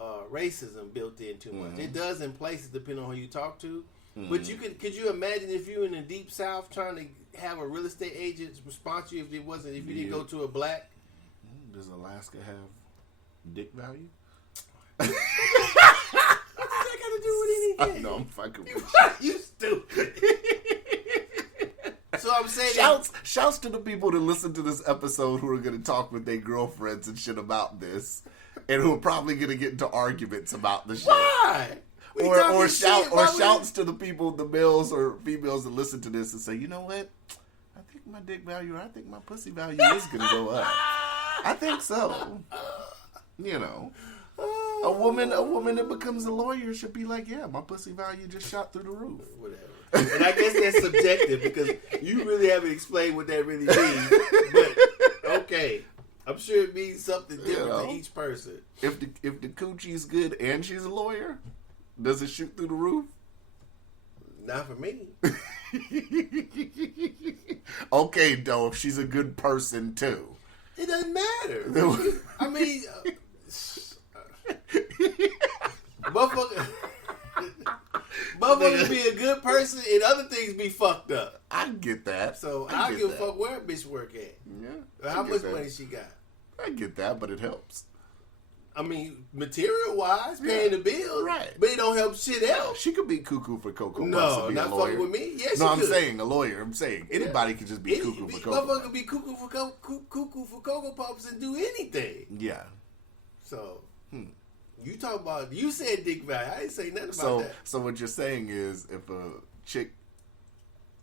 racism built in too much. It does in places depending on who you talk to. But could you imagine if you're in the deep south trying to have a real estate agent sponsor you if you didn't go to a black? Does Alaska have dick value? What's that got to do with anything? No, I'm fucking with you. You stupid. So I'm saying shouts to the people that listen to this episode who are going to talk with their girlfriends and shit about this, and who are probably going to get into arguments about the shit. Why? Or shouts to the people, the males or females that listen to this and say, you know what? I think my dick value, I think my pussy value is going to go up. I think so. You know. A woman that becomes a lawyer should be like, yeah, my pussy value just shot through the roof. Whatever. And I guess that's subjective because you really haven't explained what that really means. But okay, I'm sure it means something different to each person. If the coochie's good and she's a lawyer, does it shoot through the roof? Not for me. Okay, though, if she's a good person too, it doesn't matter. I mean, motherfuckers be a good person and other things be fucked up. I get that. So I don't give a fuck where a bitch work at. Yeah. How much money she got. I get that, but it helps. I mean, material wise, paying the bills, right? But it don't help shit else. She could be cuckoo for Cocoa Puffs. No, and be not a lawyer. fucking with me. Yes, no, she I'm could. saying a lawyer. I'm saying anybody could just be cuckoo for Cocoa. Motherfucker could be cuckoo for Cocoa Puffs and do anything. Yeah. So, you talk about, you said dick value. I didn't say nothing about that. So what you're saying is if a chick,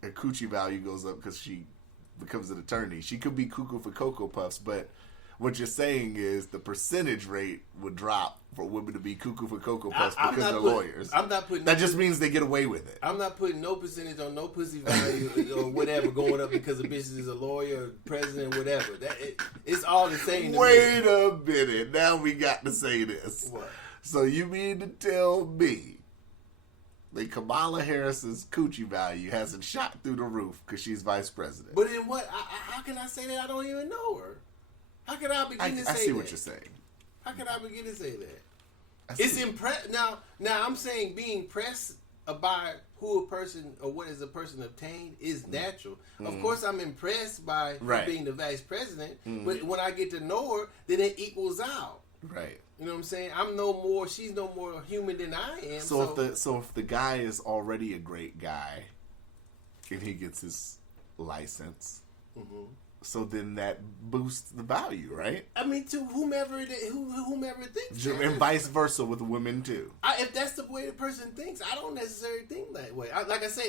her coochie value goes up because she becomes an attorney, she could be cuckoo for Cocoa Puffs, but what you're saying is the percentage rate would drop for women to be cuckoo for Cocoa Puffs because they're lawyers. I'm not putting that just means they get away with it. I'm not putting no percentage on no pussy value or whatever going up because a bitch is a lawyer, or president, whatever. It's all the same. Wait a minute. Now we got to say this. What? So you mean to tell me that Kamala Harris's coochie value hasn't shot through the roof because she's vice president? But then what? How can I say that? I don't even know her. How can I begin to say that? I see what you're saying. How can I begin to say that? It's now. I'm saying being impressed by who a person or what is a person obtained is natural. Of course, I'm impressed by her being the vice president, but when I get to know her, then it equals out. Right. You know what I'm saying? She's no more human than I am. So if the guy is already a great guy, and he gets his license. So then that boosts the value, right? I mean, to whomever thinks that. And vice versa with women too. If that's the way the person thinks, I don't necessarily think that way. Like I say,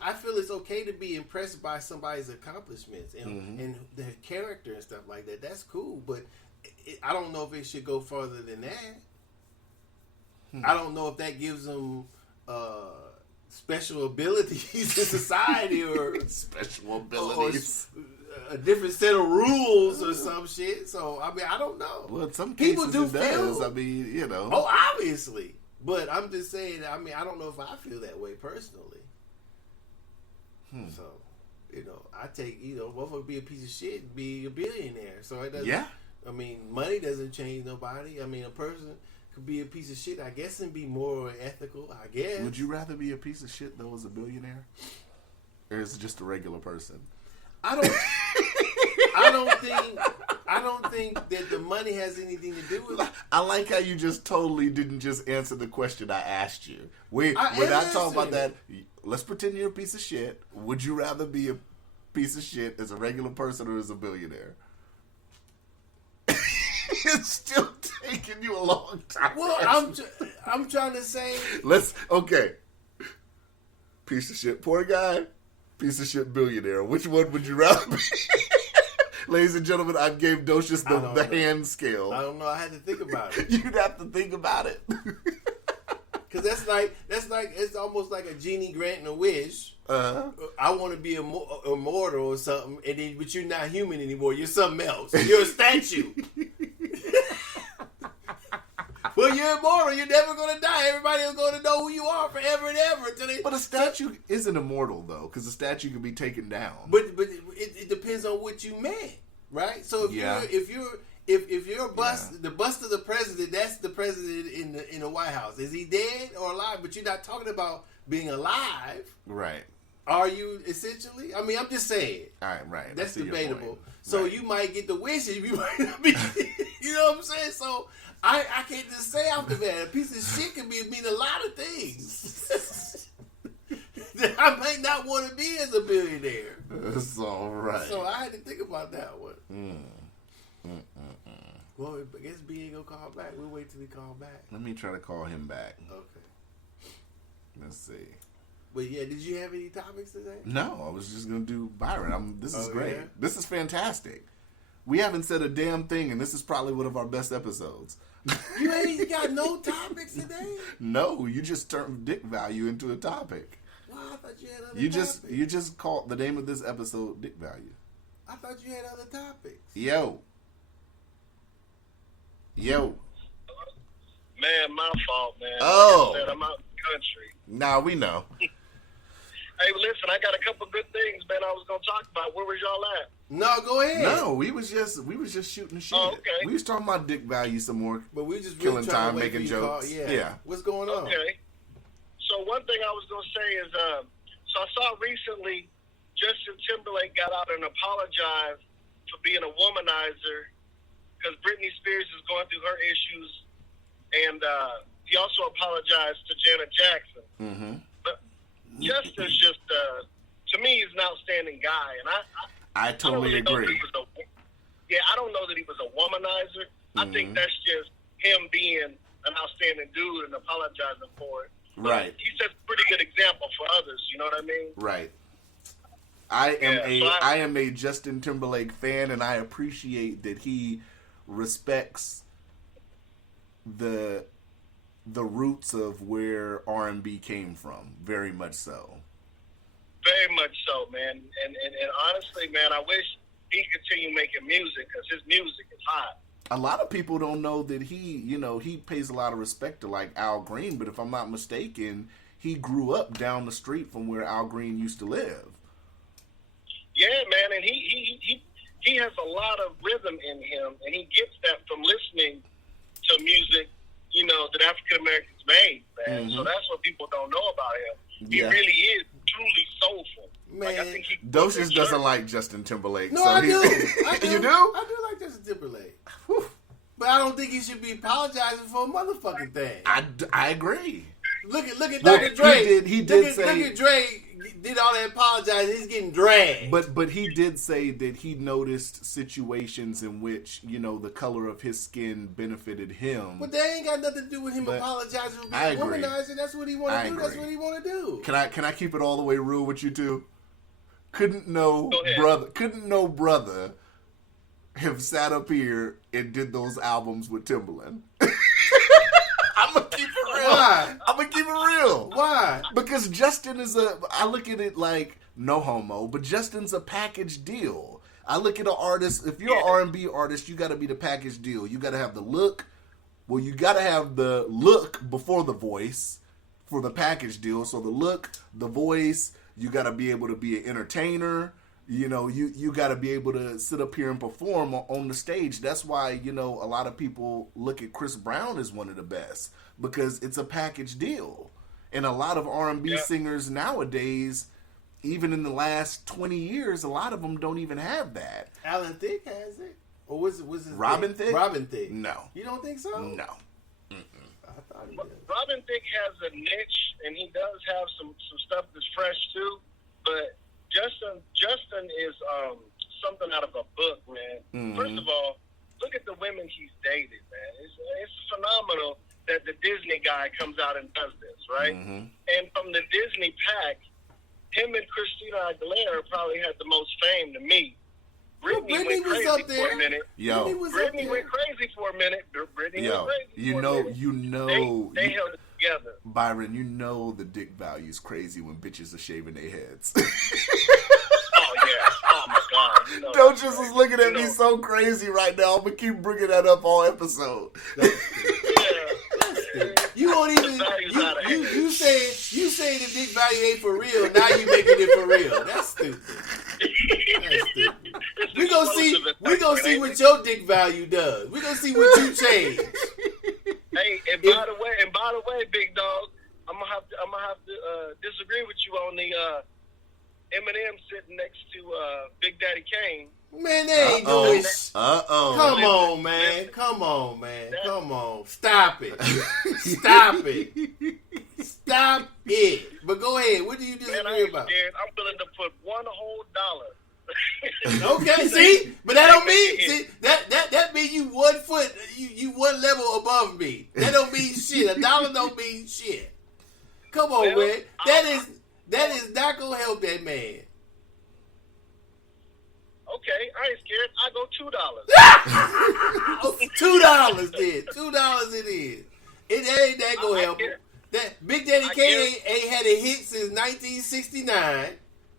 I feel it's okay to be impressed by somebody's accomplishments and their character and stuff like that. That's cool, but I don't know if it should go further than that. I don't know if that gives them special abilities in society or special abilities. Or a different set of rules or some shit. So I mean, I don't know. Well, in some people cases do it feel. does. I mean, you know. Oh, obviously. But I'm just saying. I mean, I don't know if I feel that way personally. So, you know, I take motherfucker be a piece of shit and be a billionaire. So it doesn't. Yeah. I mean, money doesn't change nobody. I mean, a person could be a piece of shit, I guess, and be more ethical. I guess. Would you rather be a piece of shit though as a billionaire, or is it just a regular person? I don't think that the money has anything to do with it. I like how you just totally didn't just answer the question I asked you. We're not talking about that. Let's pretend you're a piece of shit. Would you rather be a piece of shit as a regular person or as a billionaire? It's still taking you a long time. Well, I'm trying to say. Okay. Piece of shit poor guy. Piece of shit billionaire. Which one would you rather be? Ladies and gentlemen, I gave Docious the hand scale. I don't know. I had to think about it. You'd have to think about it. Because that's like it's almost like a genie granting a wish. I want to be immortal or something, but you're not human anymore. You're something else. You're a statue. Well, you're immortal. You're never going to die. Everybody is going to know who you are forever and ever. But a statue isn't immortal, though, because a statue can be taken down. But it depends on what you meant, right? So if you're a bust, the bust of the president, that's the president in the White House. Is he dead or alive? But you're not talking about being alive, right? Are you essentially? I mean, I'm just saying. All right. That's debatable. So you might get the wishes. You might not be. You know what I'm saying? So. I can't just say off the bat. A piece of shit can mean a lot of things that I may not want to be as a billionaire. That's all right. So I had to think about that one. Well, I guess B ain't gonna call back. We'll wait till he call back. Let me try to call him back. Okay. Let's see. But yeah, did you have any topics today? No, I was just gonna do Byron. This is great. Yeah? This is fantastic. We haven't said a damn thing, and this is probably one of our best episodes. You ain't got no topics today? No, you just turned dick value into a topic. Well, I thought you had other topics. You just called the name of this episode dick value. I thought you had other topics. Yo. Man, my fault, man. Oh. Like I said, I'm out in the country. Nah, we know. Hey, listen, I got a couple good things, man, I was going to talk about. Where was y'all at? No, go ahead. No, we was just shooting the shit. Oh, okay. We was talking about dick value some more. But we just killing really trying time, to wait making for you to call. jokes. Yeah. What's going on? Okay. So one thing I was going to say is, so I saw recently Justin Timberlake got out and apologized for being a womanizer because Britney Spears is going through her issues, and he also apologized to Janet Jackson. Mm-hmm. But Justin's just, to me, he's an outstanding guy, and I totally agree. I don't know that he was a womanizer. I think that's just him being an outstanding dude and apologizing for it. But right. He sets a pretty good example for others. You know what I mean? Right. I am a Justin Timberlake fan, and I appreciate that he respects the roots of where R&B came from. Very much so. Very much so, man. And honestly, man, I wish he continue making music because his music is hot. A lot of people don't know that he pays a lot of respect to like Al Green, but if I'm not mistaken, he grew up down the street from where Al Green used to live. Yeah, man, and he has a lot of rhythm in him, and he gets that from listening to music, that African Americans made, man. Mm-hmm. So that's what people don't know about him. He really is truly soulful. Man, like, I think Docious doesn't like Justin Timberlake. No, so I do. You do? I do like Justin Timberlake. Whew. But I don't think he should be apologizing for a motherfucking thing. I agree. Look at Dr. Dre. He did say. Look at Dre did all that apologizing. He's getting dragged. But he did say that he noticed situations in which the color of his skin benefited him. But that ain't got nothing to do with him apologizing for being a womanizer. That's what he want to do. That's what he want to do. Can I keep it all the way real with you two? Couldn't no brother have sat up here and did those albums with Timbaland. I'm gonna keep it real. Why? I'm gonna keep it real. Why? Because Justin I look at it like, no homo, but Justin's a package deal. I look at an artist, if you're an R&B artist, you gotta be the package deal. You gotta have the look. Well, you gotta have the look before the voice for the package deal. So the look, the voice, you gotta be able to be an entertainer. You got to be able to sit up here and perform on the stage. That's why, a lot of people look at Chris Brown as one of the best because it's a package deal. And a lot of R&B singers nowadays, even in the last 20 years, a lot of them don't even have that. Alan Thicke has it. Or was it Robin Thicke? Robin Thicke. No. You don't think so? No. I thought he did. Robin Thicke has a niche, and he does have some stuff that's fresh too, but Justin is something out of a book, man. Mm-hmm. First of all, look at the women he's dated, man. It's phenomenal that the Disney guy comes out and does this, right? Mm-hmm. And from the Disney pack, him and Christina Aguilera probably had the most fame to me. Britney was up there. For a minute. Yo, Britney went crazy for a minute. Britney went crazy for a minute. They held it together. Byron, the dick value's crazy when bitches are shaving their heads. Oh, yeah. Oh, my God. Docious is looking at me so crazy right now. I'm going to keep bringing that up all episode. You won't even. You say the dick value ain't for real. Now you making it for real. That's stupid. We gonna see what your dick value does. We gonna see what you change. Hey, and by the way, big dog, I'm gonna have to disagree with you on the Eminem sitting next to Big Daddy Kane. Man, they ain't doing shit. Come on, man. Come on. Stop it. Stop it. But go ahead. What do you disagree about? Scared. I'm willing to put $1 whole. Okay, see? But that don't mean that mean you 1 foot, you one level above me. That don't mean shit. $1 don't mean shit. Come on, man. That is not gonna help that man. Okay, I ain't scared. I go $2. $2 then. $2 it is. It ain't that gonna help him. That Big Daddy Kane ain't had a hit since 1969.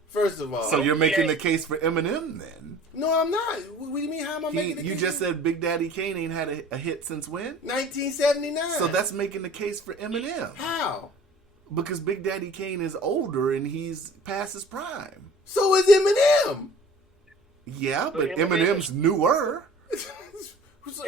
First of all, so you're making the case for Eminem then? No, I'm not. What do you mean? How am I making the case? You just said Big Daddy Kane ain't had a hit since when? 1979. So that's making the case for Eminem. How? Because Big Daddy Kane is older and he's past his prime. So is Eminem. Yeah, but Eminem's newer.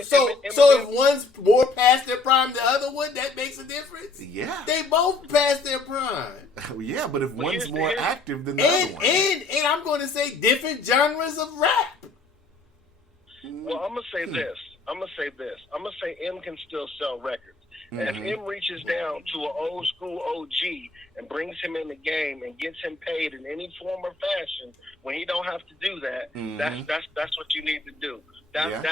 So if one's more past their prime than the other one, that makes a difference? Yeah. They both past their prime. Yeah, but if one's more active than the other one. And I'm going to say different genres of rap. Well, I'm going to say this. I'm going to say M can still sell records. And if M reaches down to an old school OG and brings him in the game and gets him paid in any form or fashion, when he don't have to do that, that's what you need to do. That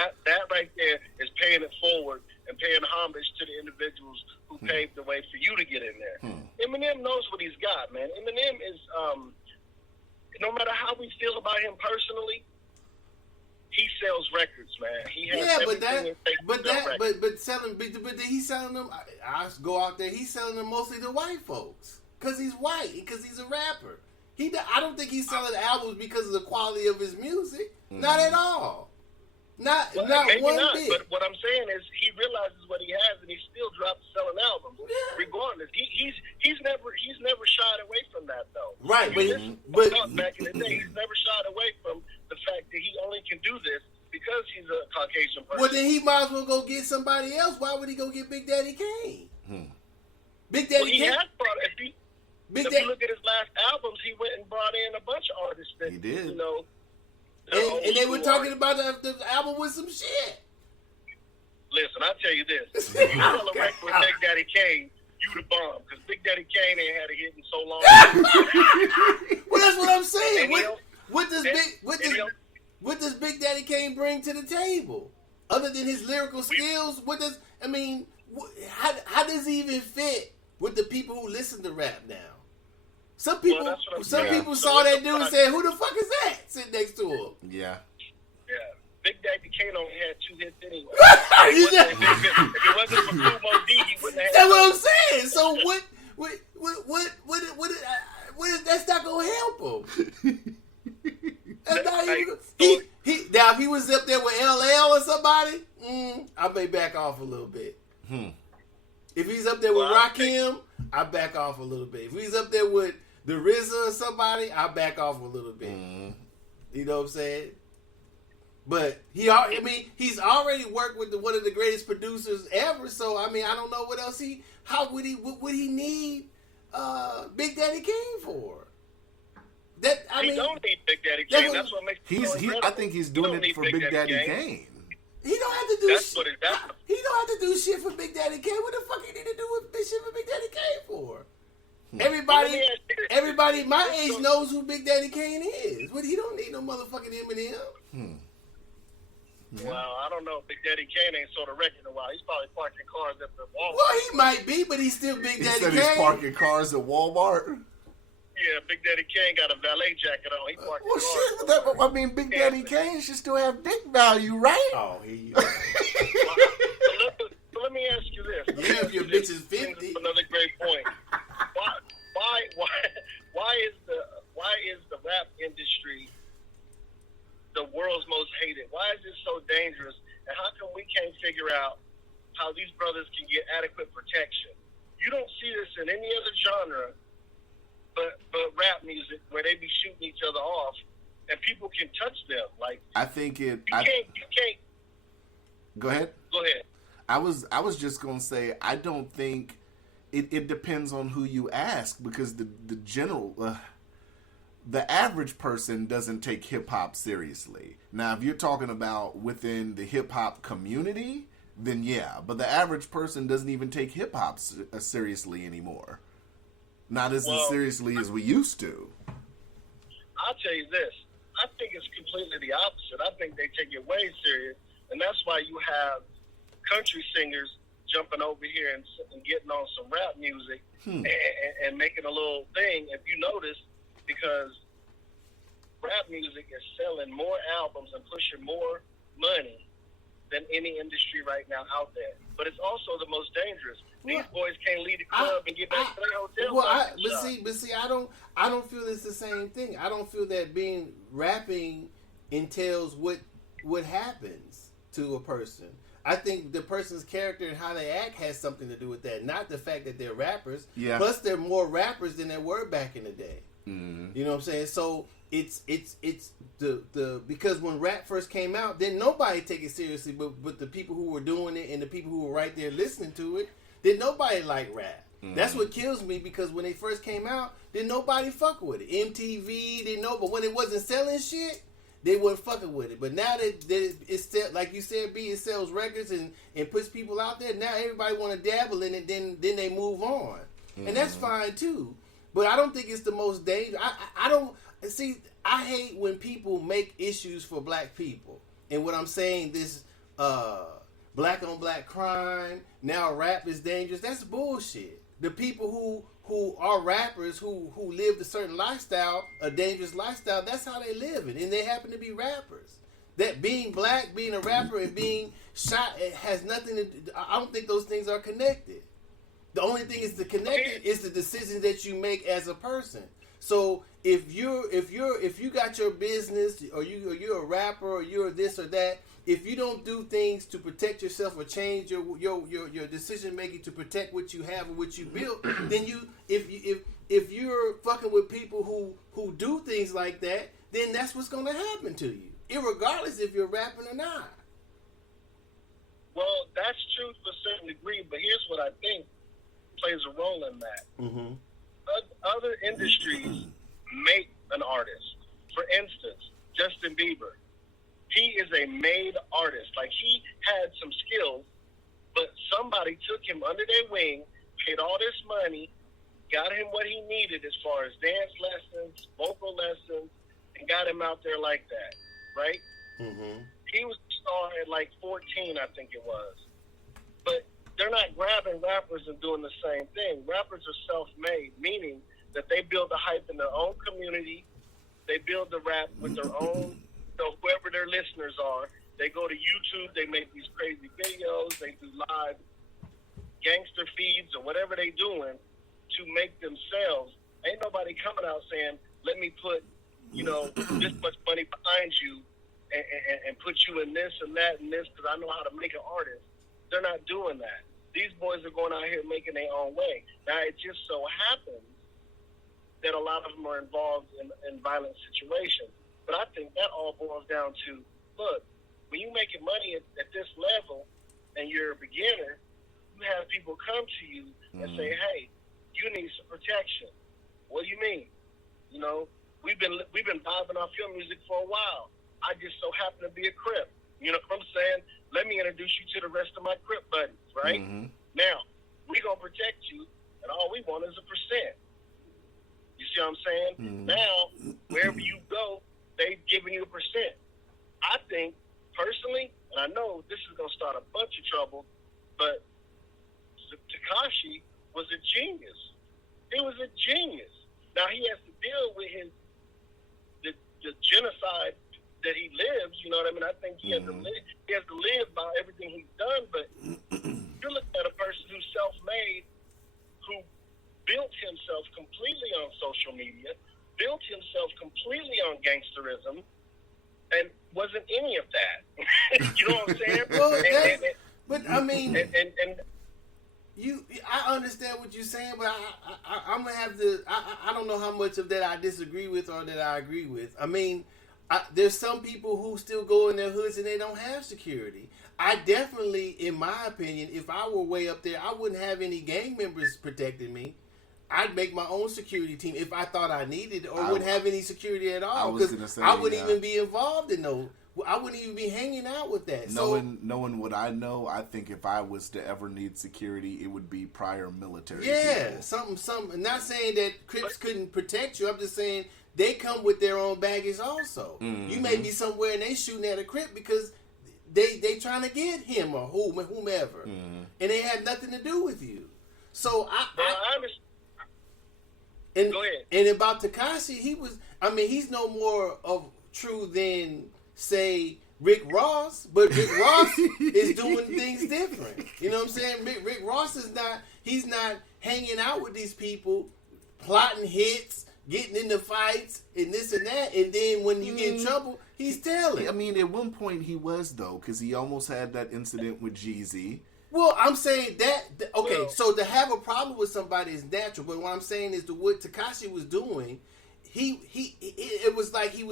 right there is paying it forward and paying homage to the individuals who paved the way for you to get in there. Eminem knows what he's got, man. Eminem is, no matter how we feel about him personally, he sells records, man. He has he's selling them. I go out there. He's selling them mostly to white folks because he's white, because he's a rapper. I don't think he's selling albums because of the quality of his music. Not at all. Not one bit. But what I'm saying is, he realizes what he has, and he still drops selling albums, regardless. He's never shied away from that, though. Right, but back in the day, he's never shied away from the fact that he only can do this because he's a Caucasian person. Well, then he might as well go get somebody else. Why would he go get Big Daddy Kane? Big Daddy Kane. If you look at his last albums, he went and brought in a bunch of artists that, he did. you know. And they were talking about the album with some shit. Listen, I'll tell you this. If you sell a record with Big Daddy Kane, you the bomb. Because Big Daddy Kane ain't had a hit in so long. Well, that's what I'm saying. What does Big Daddy Kane bring to the table? Other than his lyrical skills, how does he even fit with the people who listen to rap now? Some people saw that dude and said, "Who the fuck is that?" Sitting next to him. Yeah. Big Daddy Kane only had 2 hits anyway. If it wasn't for Kool Moe Dee, he wouldn't have. That's what I'm saying. So that's not gonna help him. That's not even. Now if he was up there with LL or somebody, I may back off a little bit. If he's up there with Rakim, I back off a little bit. If he's up there with the RZA or somebody, I back off a little bit. You know what I'm saying? But he's already worked with one of the greatest producers ever. So I don't know what else what would he need Big Daddy Kane for? He don't need Big Daddy Kane. That's what makes I think he's doing it for Big Daddy Kane. He don't have to do shit. He don't have to do shit for Big Daddy Kane. What the fuck he need to do with shit for Big Daddy Kane for? Everybody my age knows who Big Daddy Kane is. But he don't need no motherfucking Eminem. Well, I don't know. Big Daddy Kane ain't sold a record in a while. He's probably parking cars at the Walmart. Well, he might be, but he's still Big Daddy Kane. He's parking cars at Walmart. Yeah, Big Daddy Kane got a valet jacket on. He parked cars. Shit, Big Daddy Kane should still have dick value, right? Oh, he. So let me ask you this. Yeah, if your bitch is 50. Another great point. Why is the rap industry the world's most hated? Why is it so dangerous? And how come we can't figure out how these brothers can get adequate protection? You don't see this in any other genre but rap music, where they be shooting each other off and people can touch them. Like, I think you can't. Go ahead. Go ahead. I was just gonna say, I don't think it depends on who you ask, because the average person doesn't take hip hop seriously. Now, if you're talking about within the hip hop community, then yeah, but the average person doesn't even take hip hop seriously anymore. Not as seriously as we used to. I'll tell you this. I think it's completely the opposite. I think they take it way serious, and that's why you have country singers jumping over here and getting on some rap music and making a little thing, if you notice, because rap music is selling more albums and pushing more money than any industry right now out there. But it's also the most dangerous. These boys can't leave the club and get back to their hotel. But see, I don't feel it's the same thing. I don't feel that rapping entails what happens to a person. I think the person's character and how they act has something to do with that, not the fact that they're rappers. Yeah. Plus, they're more rappers than there were back in the day. Mm-hmm. You know what I'm saying? So it's the because when rap first came out, then nobody take it seriously, but the people who were doing it and the people who were right there listening to it, then nobody like rap. Mm-hmm. That's what kills me, because when they first came out, then nobody fuck with it. MTV didn't know, but when it wasn't selling shit, they wasn't fucking with it. But now that it's still, like you said, B, it sells records and puts people out there. Now everybody want to dabble in it. Then they move on, and that's fine too. But I don't think it's the most dangerous. I don't see. I hate when people make issues for black people. And what I'm saying, this black on black crime, now rap is dangerous. That's bullshit. The people who are rappers who lived a certain lifestyle, a dangerous lifestyle, that's how they live it, and they happen to be rappers. That being black, being a rapper, and being shot, it has nothing to. I don't think those things are connected. The only thing is connected is the decisions that you make as a person. So if you got your business, or you're a rapper, or you're this or that, if you don't do things to protect yourself or change your decision making to protect what you have and what you built, then if you're fucking with people who do things like that, then that's what's going to happen to you, irregardless if you're rapping or not. Well, that's true to a certain degree, but here's what I think plays a role in that. Mm-hmm. Other industries make an artist. For instance, Justin Bieber. He is a made artist. Like, he had some skills, but somebody took him under their wing, paid all this money, got him what he needed as far as dance lessons, vocal lessons, and got him out there like that, right? Mm-hmm. He was a star at like 14, I think it was. But they're not grabbing rappers and doing the same thing. Rappers are self-made, meaning that they build the hype in their own community. They build the rap with their own, whoever their listeners are. They go to YouTube, they make these crazy videos, they do live gangster feeds or whatever they doing to make themselves. Ain't nobody coming out saying, let me put, this much money behind you and put you in this and that and this because I know how to make an artist. They're not doing that. These boys are going out here making their own way. Now, it just so happens that a lot of them are involved in violent situations. But I think that all boils down to, look, when you're making money at this level and you're a beginner, you have people come to you and say, hey, you need some protection. What do you mean? We've been vibing off your music for a while. I just so happen to be a Crip. You know what I'm saying? Let me introduce you to the rest of my Crip buddies, right? Mm-hmm. Now, we're going to protect you, and all we want is a percent. You see what I'm saying? Mm-hmm. Now, wherever you go, they've given you a percent. I think, personally, and I know this is going to start a bunch of trouble, but Tekashi was a genius. He was a genius. Now, he has to deal with the genocide that he lives, you know what I mean? I think he has to live by everything he's done, but you're looking at a person who's self-made, who built himself completely on social media, built himself completely on gangsterism, and wasn't any of that. You know what I'm saying? But I mean, I understand what you're saying, but I'm gonna have to. I don't know how much of that I disagree with or that I agree with. I mean, there's some people who still go in their hoods and they don't have security. I definitely, in my opinion, if I were way up there, I wouldn't have any gang members protecting me. I'd make my own security team if I thought I needed, or wouldn't have any security at all. Because I wouldn't even be involved in those. I wouldn't even be hanging out with that. Knowing what I know, I think if I was to ever need security, it would be prior military. Yeah, people. something. Not saying that Crips couldn't protect you. I'm just saying they come with their own baggage also. Mm-hmm. You may be somewhere and they shooting at a Crip because they trying to get him or whomever, and they had nothing to do with you. So I understand. And, Go ahead. And about Tekashi, he's no more of true than, say, Rick Ross, but Rick Ross is doing things different. You know what I'm saying? Rick Ross he's not hanging out with these people, plotting hits, getting into fights, and this and that, and then when you get in trouble, he's telling. I mean, at one point he was, though, because he almost had that incident with Jeezy. Well, I'm saying that, okay, so to have a problem with somebody is natural, but what I'm saying is what Tekashi was doing, it was like you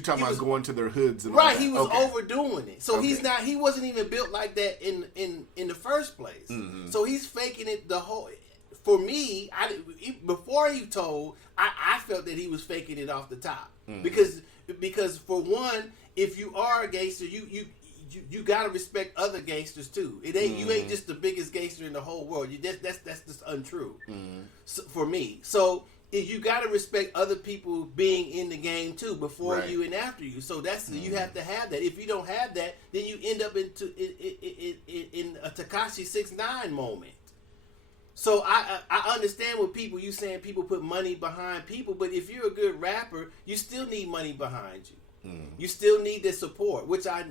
talking about going to their hoods and right, all that. he was overdoing it. So he wasn't even built like that in the first place. Mm-hmm. So he's faking it the whole, for me, before he told, I felt that he was faking it off the top. Mm-hmm. Because for one, if you are a gangster, you gotta respect other gangsters too. It ain't you ain't just the biggest gangster in the whole world. That's just untrue for me. So you gotta respect other people being in the game too, before you and after you. So that's you have to have that. If you don't have that, then you end up in a Tekashi 6ix9ine moment. So I understand what you saying people put money behind people, but if you're a good rapper, you still need money behind you. You still need the support, which I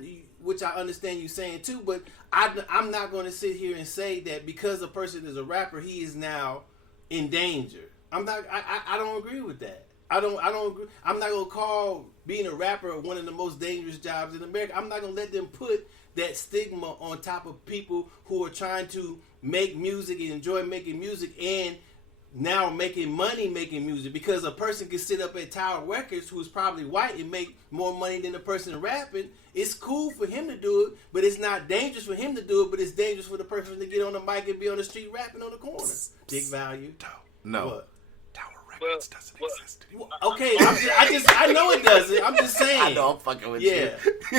understand you saying too. But I'm not going to sit here and say that because a person is a rapper, he is now in danger. I'm not. I don't agree with that. I don't agree. I'm not going to call being a rapper one of the most dangerous jobs in America. I'm not going to let them put that stigma on top of people who are trying to make music and enjoy making music and now making money making music, because a person can sit up at Tower Records who's probably white and make more money than the person rapping. It's cool for him to do it, but it's not dangerous for him to do it, but it's dangerous for the person to get on the mic and be on the street rapping on the corner. Big value. No. What? Tower Records doesn't exist anymore. Okay, I know it doesn't. I'm just saying. I know, I'm fucking with you.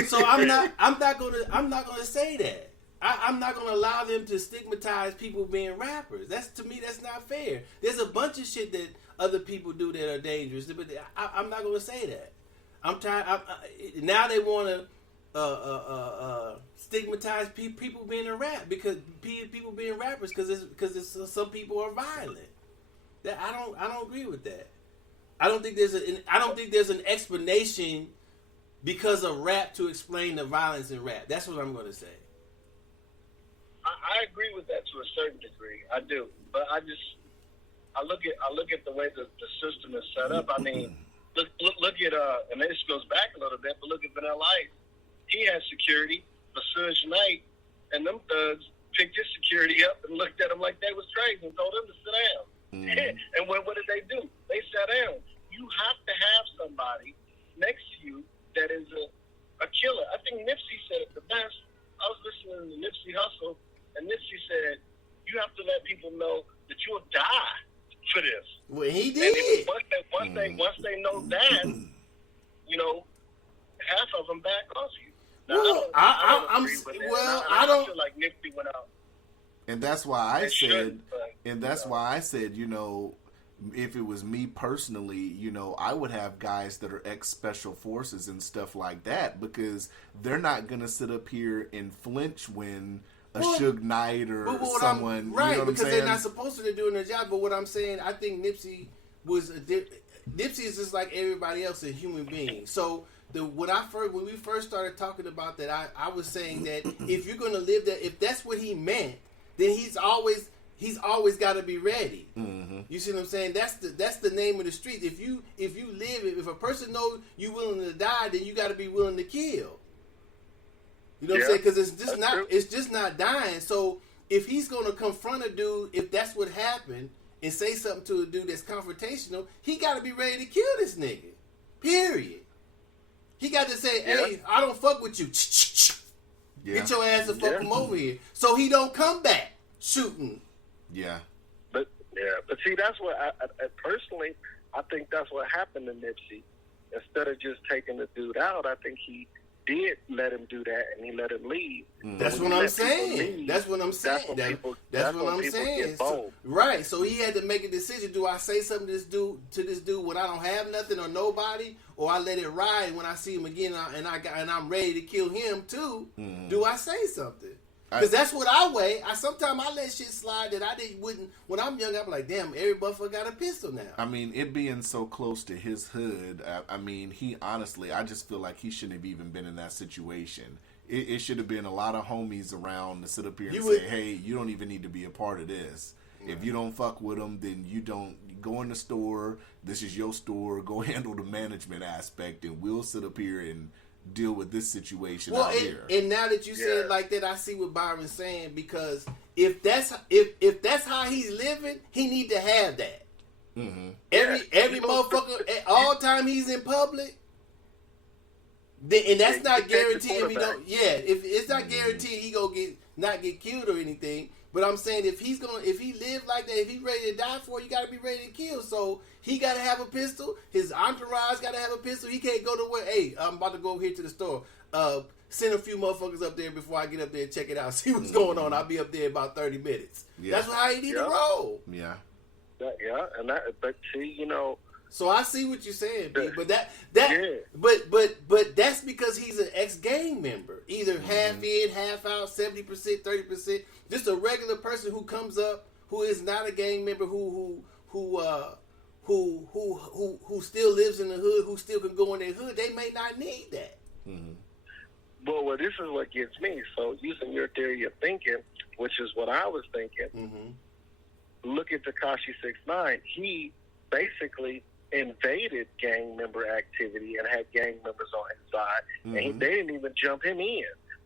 So I'm not gonna say that. I'm not going to allow them to stigmatize people being rappers. To me, that's not fair. There's a bunch of shit that other people do that are dangerous, but I'm not going to say that. Now they want to stigmatize people being a rap, because people being rappers because some people are violent. That I don't agree with that. I don't think there's an explanation because of rap to explain the violence in rap. That's what I'm going to say. I agree with that to a certain degree. I do, but I look at the way the system is set up. I mean, look at and this goes back a little bit, but look at Vanilla Ice. He has security, but Suge Knight and them thugs picked his security up and looked at him like they was crazy and told him to sit down. Mm-hmm. And what did they do? They sat down. You have to have somebody next to you that is a killer. I think Nipsey said it the best. I was listening to Nipsey Hussle. And Nipsey said, you have to let people know that you'll die for this. Well, he did. And once they know that, half of them back off you. Now, well, I don't feel like Nipsey went out. And that's why I said, if it was me personally, I would have guys that are ex-special forces and stuff like that, because they're not going to sit up here and flinch when a Suge Knight or someone, right? You know what because I'm saying? They're not supposed to be doing their job. But what I'm saying, I think Nipsey is just like everybody else, a human being. So when we first started talking about that, I was saying that if you're going to live that, if that's what he meant, then he's always got to be ready. Mm-hmm. You see what I'm saying? That's the name of the street. If a person knows you willing to die, then you got to be willing to kill. You know what I'm saying? Because it's just not dying. So if he's going to confront a dude, if that's what happened, and say something to a dude that's confrontational, he got to be ready to kill this nigga. Period. He got to say, "Hey, I don't fuck with you. Get your ass and fuck him over here," so he don't come back shooting. Yeah. But see, that's what I personally, I think that's what happened to Nipsey. Instead of just taking the dude out, I think he did let him do that, and he let him leave. That's what I'm saying. That's what I'm saying. That's what I'm saying. Right. So he had to make a decision. Do I say something to this dude when I don't have nothing or nobody, or I let it ride when I see him again and I'm ready to kill him too? Do I say something? Because that's what I weigh. Sometimes I let shit slide that I wouldn't. When I'm young, I'm like, damn, every motherfucker got a pistol now. I mean, it being so close to his hood, I mean, he honestly, I just feel like he shouldn't have even been in that situation. It should have been a lot of homies around to sit up here and say, hey, you don't even need to be a part of this. If you don't fuck with them, then you don't go in the store. This is your store. Go handle the management aspect, and we'll sit up here and deal with this situation out here. And now that you say it like that, I see what Byron's saying, because if that's how he's living, he need to have that. Mm-hmm. Every motherfucker at all time he's in public. And that's not guaranteed. If it's not guaranteed he gonna not get killed or anything. But I'm saying if he live like that, if he ready to die for it, you gotta be ready to kill. So he gotta have a pistol. His entourage gotta have a pistol. He can't go to where, hey, I'm about to go here to the store. Send a few motherfuckers up there before I get up there and check it out, see what's going on. I'll be up there in about 30 minutes. Yeah. That's how he need to roll. Yeah. But see, you know. So I see what you're saying, B, but but that's because he's an ex-gang member, either half in, half out, 70%, 30%. Just a regular person who comes up who is not a gang member, who still lives in the hood, who still can go in their hood. They may not need that. Mm-hmm. Well, this is what gets me. So using your theory of thinking, which is what I was thinking. Look at Tekashi 6ix9ine. He basically invaded gang member activity and had gang members on his side, and they didn't even jump him in.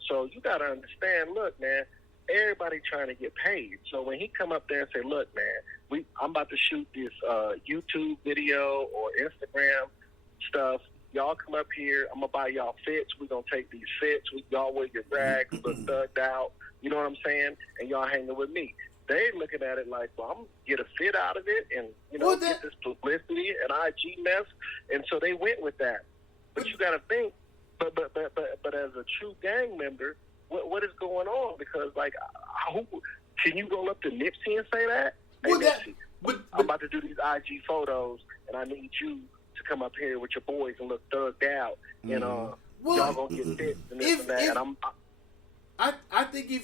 So you got to understand, look, man, everybody trying to get paid. So when he come up there and say, look, man, I'm about to shoot this YouTube video or Instagram stuff. Y'all come up here. I'm going to buy y'all fits. We're going to take these fits. Y'all wear your rags, look thugged out. You know what I'm saying? And y'all hanging with me. They looking at it like, well, I'm going to get a fit out of it and, get this publicity and IG mess. And so they went with that. But you got to think, but as a true gang member, what is going on? Because, like, can you roll up to Nipsey and say that? Hey, Nipsey, I'm about to do these IG photos, and I need you to come up here with your boys and look thugged out. And y'all going to get fits and this and that. And I think I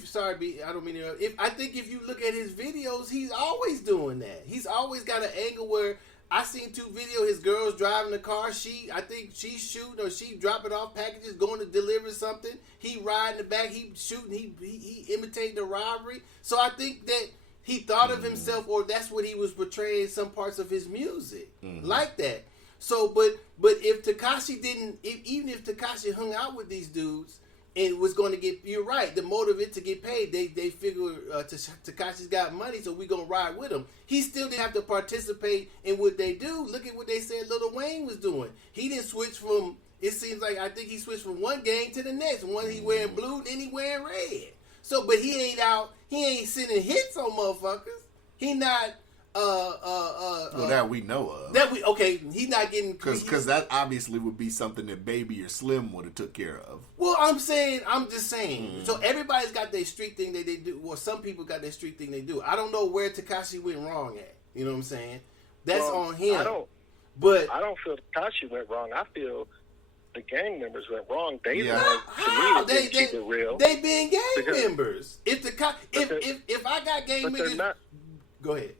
don't mean to interrupt. I think if you look at his videos, he's always doing that. He's always got an angle where I seen 2 videos. His girl's driving the car. I think she's shooting or she dropping off packages, going to deliver something. He riding the back. He shooting. He imitating the robbery. So I think that he thought of himself, or that's what he was portraying in some parts of his music, like that. So, but if Tekashi didn't, even if Tekashi hung out with these dudes and was going to get, you're right, the motive is to get paid. They figure Tekashi's got money, so we gonna ride with him. He still didn't have to participate in what they do. Look at what they said Lil Wayne was doing. He didn't switch from. It seems like I think he switched from one gang to the next. One he wearing blue, then he wearing red. So, but he ain't out. He ain't sending hits on motherfuckers. He not. Well, that we know of. He's not getting because that obviously would be something that Baby or Slim would have took care of. Well, I'm just saying. So everybody's got their street thing that they do. Well, some people got their street thing they do. I don't know where Tekashi went wrong at. You know what I'm saying? That's on him. I don't feel Tekashi went wrong. I feel the gang members went wrong. They keep it real. They being gang members. If I got gang members, go ahead.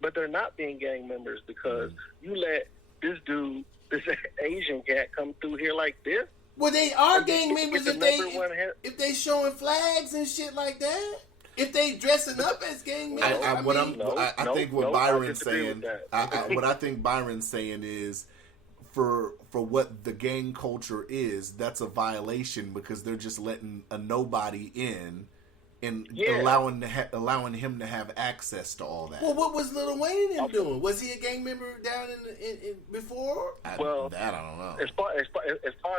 But they're not being gang members because you let this dude, this Asian cat, come through here like this. Well, they are gang members if they showing flags and shit like that. If they dressing up as gang members. I think what Byron's saying. What I think Byron's saying is, for what the gang culture is, that's a violation because they're just letting a nobody in. And allowing him to have access to all that. Well, what was Lil Wayne and him doing? Was he a gang member down in before? I don't know. As far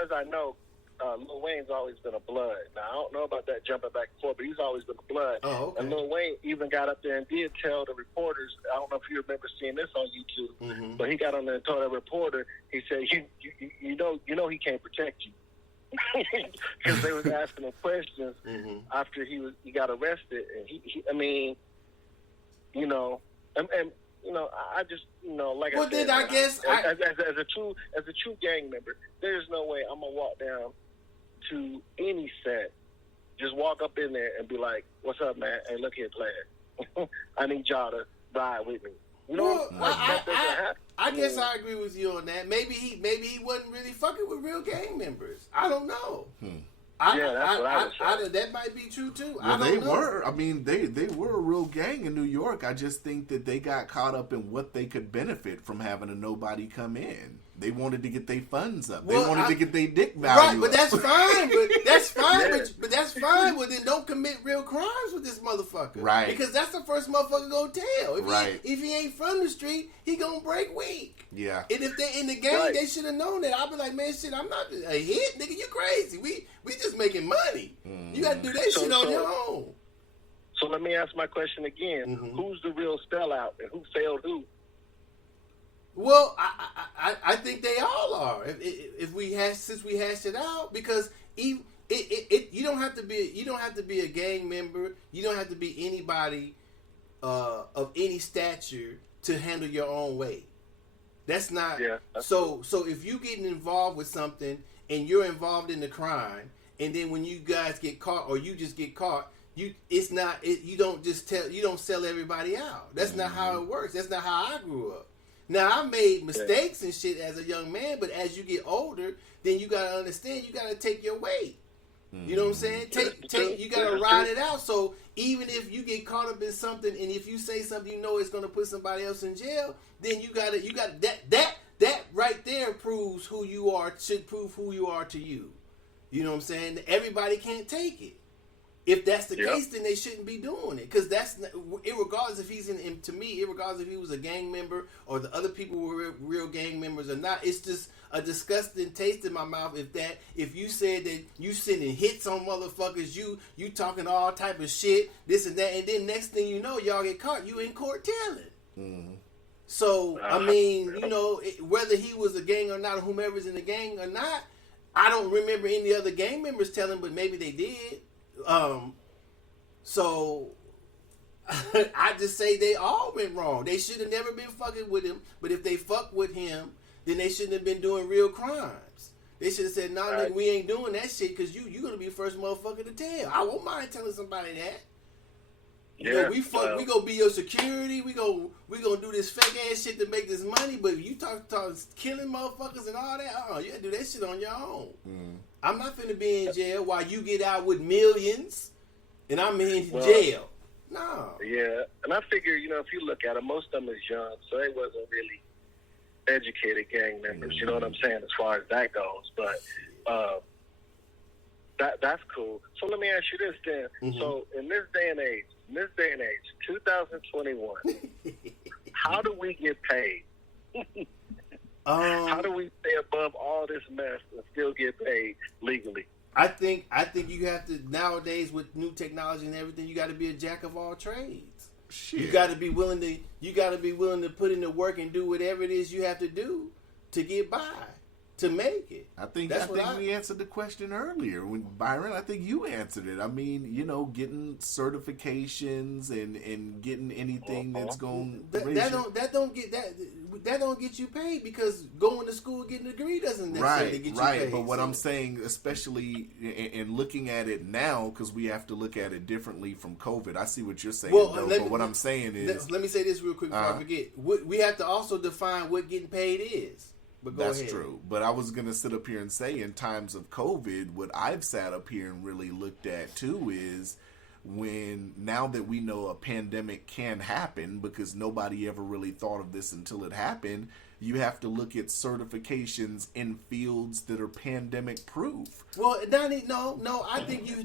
as I know, Lil Wayne's always been a blood. Now I don't know about that jumping back and forth, but he's always been a blood. Oh, okay. And Lil Wayne even got up there and did tell the reporters. I don't know if you remember seeing this on YouTube, but he got on there and told that reporter. He said, "You know, he can't protect you." Because they was asking him questions after he got arrested, and I just like I said, I guess as a true gang member, there's no way I'm gonna walk down to any set just walk up in there and be like, "What's up, man? Hey, look here, player. I need y'all to ride with me." You know, I guess I agree with you on that. Maybe he wasn't really fucking with real gang members. I don't know. That's what I was saying. That might be true too. Well, they were. I mean, they were a real gang in New York. I just think that they got caught up in what they could benefit from having a nobody come in. They wanted to get their funds up. They wanted to get their dick value right, but that's fine. But that's fine. Yeah. But that's fine. Well, then don't commit real crimes with this motherfucker. Right. Because that's the first motherfucker gonna tell. If he ain't from the street, he gonna break weak. Yeah. And if they in the game, they should have known that. I'll be like, man, shit, I'm not a hit, nigga. You crazy? We just making money. You got to do that shit on your own. So let me ask my question again: Who's the real sellout, and who failed who? Well, I think they all are. Since we hashed it out, because you don't have to be a gang member. You don't have to be anybody of any stature to handle your own weight. That's not. Yeah. So if you getting involved with something and you're involved in the crime, and then when you guys get caught or you just get caught, you don't sell everybody out. That's not how it works. That's not how I grew up. Now, I made mistakes and shit as a young man, but as you get older, then you got to understand you got to take your weight. You know what I'm saying? You got to ride it out. So even if you get caught up in something, and if you say something you know it's going to put somebody else in jail, then you got that right there proves who you are, should prove who you are to you. You know what I'm saying? Everybody can't take it. If that's the case, then they shouldn't be doing it. Because that's, irregardless if he's to me, irregardless if he was a gang member or the other people were real gang members or not, it's just a disgusting taste in my mouth. If you said that you sending hits on motherfuckers, you talking all type of shit, this and that, and then next thing you know, y'all get caught, you in court telling. So, I mean, you know, whether he was a gang or not, or whomever's in the gang or not, I don't remember any other gang members telling, but maybe they did. So I just say they all went wrong. They should have never been fucking with him. But if they fuck with him, then they shouldn't have been doing real crimes. They should have said, "Nah, nigga, we ain't doing that shit because you gonna be the first motherfucker to tell." I won't mind telling somebody that. You know, we gonna be your security. We gonna do this fake ass shit to make this money. But you talk killing motherfuckers and all that. You gotta do that shit on your own. I'm not finna be in jail while you get out with millions, and I'm in jail. No. Yeah, and I figure, you know, if you look at it, most of them is young, so they wasn't really educated gang members. You know what I'm saying, as far as that goes. But that's cool. So let me ask you this then. So in this day and age, 2021, how do we get paid? How do we stay above all this mess and still get paid legally? I think you have to, nowadays with new technology and everything, you got to be a jack of all trades. Shit. You got to be willing to put in the work and do whatever it is you have to do to get by, to make it. I think we answered the question earlier. When Byron, I think you answered it. I mean, you know, getting certifications and getting anything that's going that don't get you paid, because going to school getting a degree doesn't necessarily get you paid. But what I'm saying, especially in looking at it now, because we have to look at it differently from COVID. I see what you're saying, but what I'm saying is, let me say this real quick before I forget. We have to also define what getting paid is. But that's true. But I was going to sit up here and say, in times of COVID, what I've sat up here and really looked at too is, now that we know a pandemic can happen, because nobody ever really thought of this until it happened, you have to look at certifications in fields that are pandemic proof. Well, Donnie, no, I think you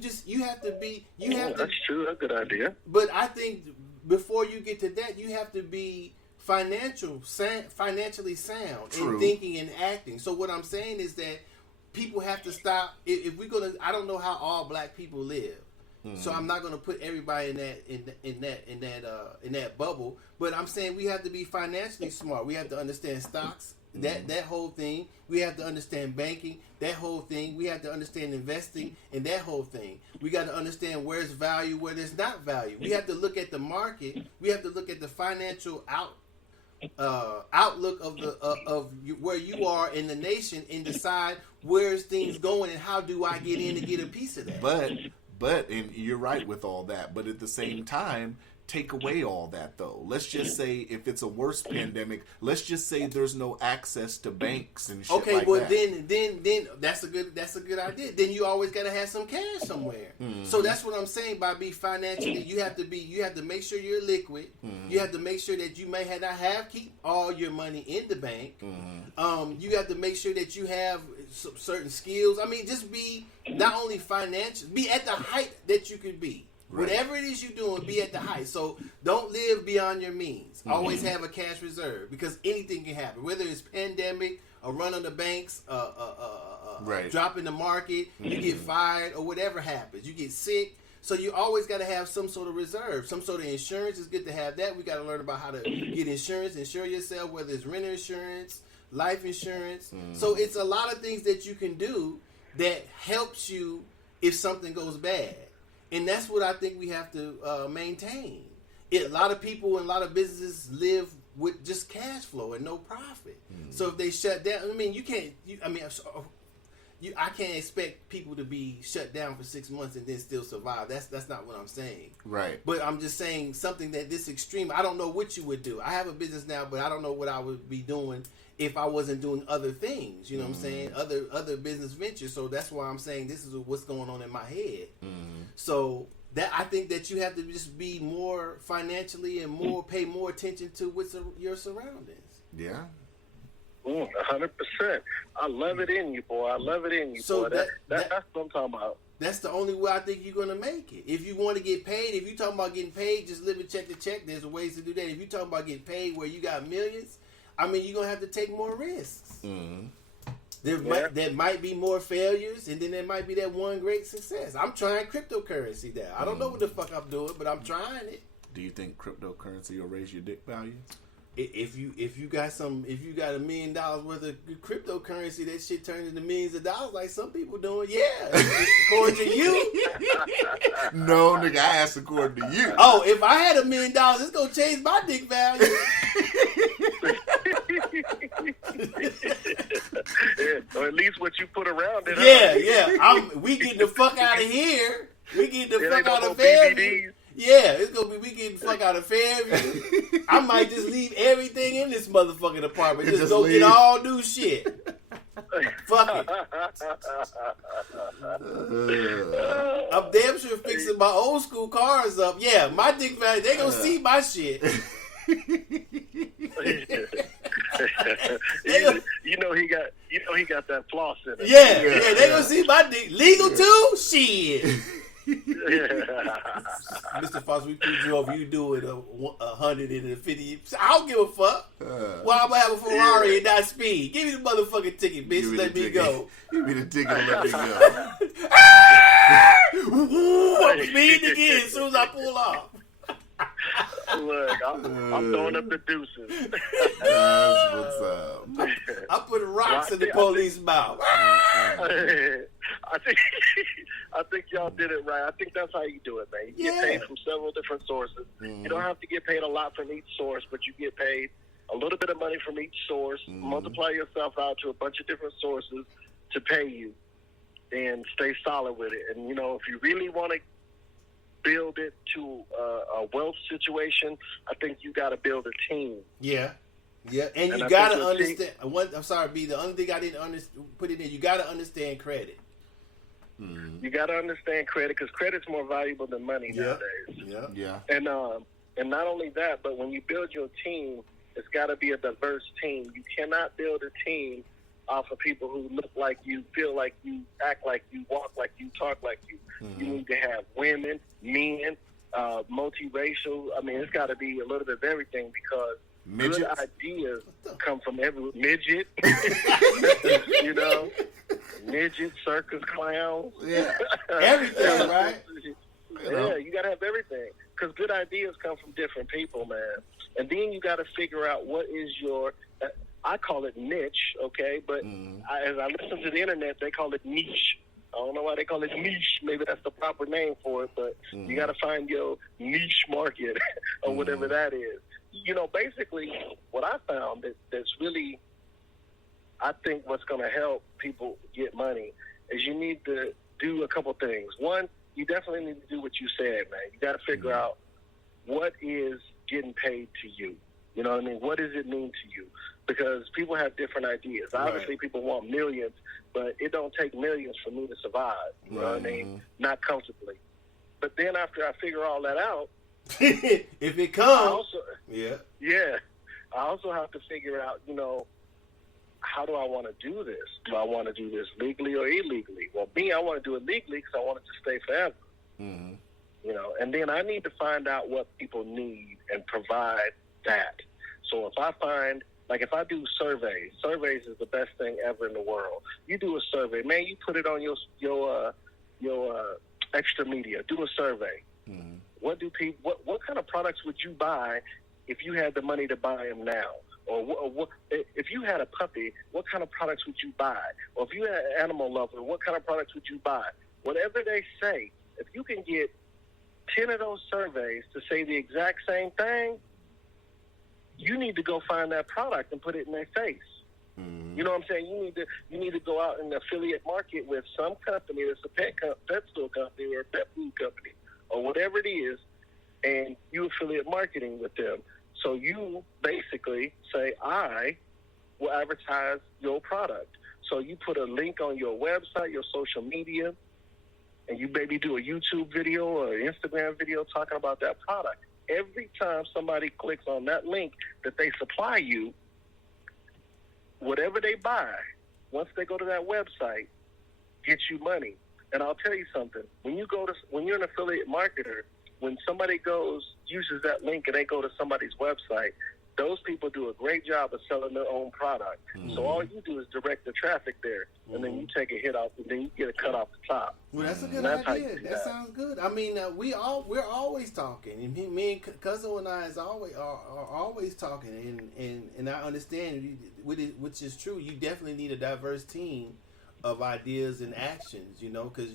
have to be, that's true, that's a good idea. But I think before you get to that, you have to be financially sound in thinking and acting. So what I'm saying is that people have to stop. If we're gonna, I don't know how all black people live, so I'm not gonna put everybody in that bubble. But I'm saying we have to be financially smart. We have to understand stocks, that whole thing. We have to understand banking, that whole thing. We have to understand investing, and that whole thing. We got to understand where's value, where there's not value. We have to look at the market. We have to look at the financial outlook of where you are in the nation, and decide where's things going and how do I get in to get a piece of that. But, and you're right with all that, but at the same time, take away all that though. Let's just say if it's a worse pandemic, let's just say there's no access to banks and shit okay, like well that. then that's a good idea. Then you always gotta have some cash somewhere. So that's what I'm saying by being financially. You have to make sure you're liquid. You have to make sure that you may not keep all your money in the bank. You have to make sure that you have certain skills. I mean, just be not only financial, be at the height that you could be. Right. Whatever it is you're doing, be at the height. So don't live beyond your means. Always have a cash reserve because anything can happen. Whether it's pandemic, a run on the banks, drop in the market, you get fired, or whatever happens. You get sick. So you always got to have some sort of reserve. Some sort of insurance is good to have that. We got to learn about how to get insurance, insure yourself, whether it's renter insurance, life insurance. So it's a lot of things that you can do that helps you if something goes bad. And that's what I think we have to maintain. A lot of people and a lot of businesses live with just cash flow and no profit. So if they shut down, I mean, I can't expect people to be shut down for 6 months and then still survive. That's not what I'm saying. Right. But I'm just saying something that this extreme. I don't know what you would do. I have a business now, but I don't know what I would be doing if I wasn't doing other things. You know what I'm saying? Other business ventures. So that's why I'm saying this is what's going on in my head. So that I think that you have to just be more financially and pay more attention to what's your surroundings. Yeah. 100%. I love it in you, boy. I love it in you, so boy. That's what I'm talking about. That's the only way I think you're going to make it. If you want to get paid, if you're talking about getting paid, just living check to check, there's ways to do that. If you're talking about getting paid where you got millions, I mean, you're going to have to take more risks. There might be more failures, and then there might be that one great success. I'm trying cryptocurrency now. I don't know what the fuck I'm doing, but I'm trying it. Do you think cryptocurrency will raise your dick value? If you got $1 million worth of cryptocurrency, that shit turns into millions of dollars like some people doing. Yeah, according to you. No, nigga, I asked according to you. Oh, if I had $1 million, it's gonna change my dick value. Or at least what you put around it. We getting the fuck out of here. We getting the fuck out of Fairview. Yeah, it's gonna be we getting the fuck out of Fairview. I might just leave everything in this motherfucking apartment. Just go get all new shit. Fuck it. I'm damn sure fixing my old school cars up. Yeah, my dick value, they gonna see my shit. You know he got that floss in it. Yeah, they gonna see my dick. Legal too? Shit. Mr. Foster, we pulled you over. You do it 150. I don't give a fuck. Why I'm gonna have a Ferrari and not speed? Give me the motherfucking ticket, bitch. Let me go. Give me the ticket and let me go. I'm speeding again as soon as I pull off. Look, I'm throwing up the deuces. That's what's up. I'm putting rocks in the police mouth. I think y'all did it right. I think that's how you do it, man. You get paid from several different sources. You don't have to get paid a lot from each source, but you get paid a little bit of money from each source. Multiply yourself out to a bunch of different sources to pay you, and stay solid with it. And, if you really want to build it to a wealth situation, I think you got to build a team. Yeah, and you got to understand. I'm sorry, B. The only thing I didn't put in there, you got to understand credit. You got to understand credit because credit's more valuable than money nowadays. Yeah. And not only that, but when you build your team, it's got to be a diverse team. You cannot build a team off of people who look like you, feel like you, act like you, walk like you, talk like you. You need to have women, men, multiracial. I mean, it's got to be a little bit of everything because good ideas come from every midget. Midget, circus clowns. Yeah, everything, right? Yeah, you got to have everything because good ideas come from different people, man. And then you got to figure out what is your, I call it niche, okay? But as I listen to the internet, they call it niche. I don't know why they call it niche. Maybe that's the proper name for it, but you got to find your niche market or whatever that is. Basically, what I found that's really, I think what's going to help people get money is you need to do a couple things. One, you definitely need to do what you said, man. You got to figure out what is getting paid to you. You know what I mean? What does it mean to you? Because people have different ideas. Right. Obviously, people want millions, but it don't take millions for me to survive. You know what I mean? Not comfortably. But then after I figure all that out, if it comes, I also have to figure out, you know, how do I want to do this? Do I want to do this legally or illegally? Well, me, I want to do it legally because I want it to stay forever. Mm-hmm. You know, and then I need to find out what people need and provide that. So if I find, like if I do surveys is the best thing ever in the world. You do a survey, man, you put it on your extra media. Do a survey. Mm-hmm. What kind of products would you buy if you had the money to buy them now? Or if you had a puppy, what kind of products would you buy? Or if you had an animal lover, what kind of products would you buy? Whatever they say, if you can get 10 of those surveys to say the exact same thing, you need to go find that product and put it in their face. Mm-hmm. You know what I'm saying? You need to go out and affiliate market with some company that's a pet store company or a pet food company or whatever it is, and you affiliate marketing with them. So you basically say, I will advertise your product. So you put a link on your website, your social media, and you maybe do a YouTube video or an Instagram video talking about that product. Every time somebody clicks on that link that they supply you, whatever they buy, once they go to that website, gets you money. And I'll tell you something. When you're an affiliate marketer, when somebody uses that link and they go to somebody's website, those people do a great job of selling their own product. Mm-hmm. So all you do is direct the traffic there, and then you take a hit off, and then you get a cut off the top. Well, that's a good idea. That sounds good. I mean, we're always talking, and me and Cuzzo and I are always talking, and I understand, which is true. You definitely need a diverse team of ideas and actions, you know, because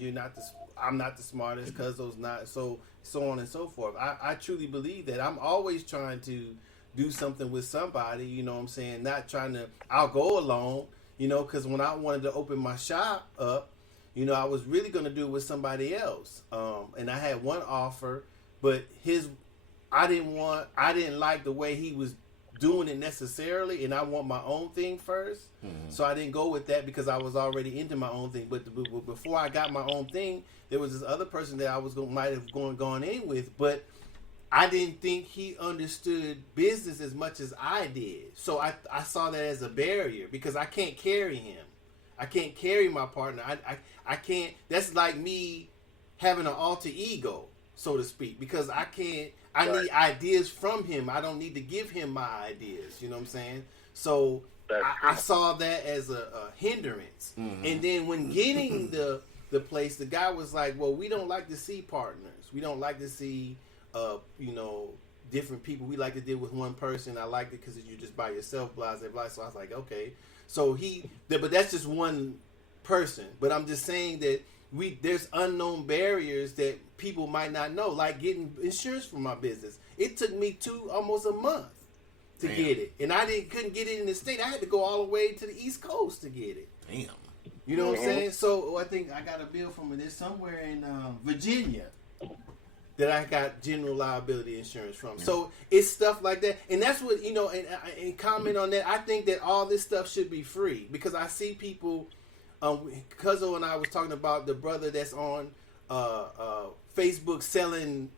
I'm not the smartest, Cuzzo's not, so on and so forth. I truly believe that. I'm always trying to do something with somebody, you know what I'm saying? Not trying to, I'll go alone, you know, because when I wanted to open my shop up, you know, I was really going to do it with somebody else. And I had one offer, but I didn't like the way he was doing it necessarily, and I want my own thing first. Mm-hmm. So I didn't go with that because I was already into my own thing. But before I got my own thing, there was this other person that I was might have gone in with, but I didn't think he understood business as much as I did. So I saw that as a barrier because I can't carry him. I can't carry my partner. I can't. That's like me having an alter ego, so to speak, because I can't. I need ideas from him. I don't need to give him my ideas. You know what I'm saying? So I saw that as a hindrance. Mm-hmm. And then when getting the place, the guy was like, well, we don't like to see partners. We don't like to see, different people. We like to deal with one person. I like it because you're just by yourself, blah, blah, blah. So I was like, okay. So but that's just one person. But I'm just saying that there's unknown barriers that people might not know, like getting insurance for my business. It took me almost a month to get it, and I couldn't get it in the state. I had to go all the way to the East Coast to get it. Damn. You know what I'm saying? So I think I got a bill from it. There's somewhere in Virginia that I got general liability insurance from. So it's stuff like that, and that's what and comment on that. I think that all this stuff should be free because I see people. Cuzzo and I was talking about the brother that's on Facebook selling.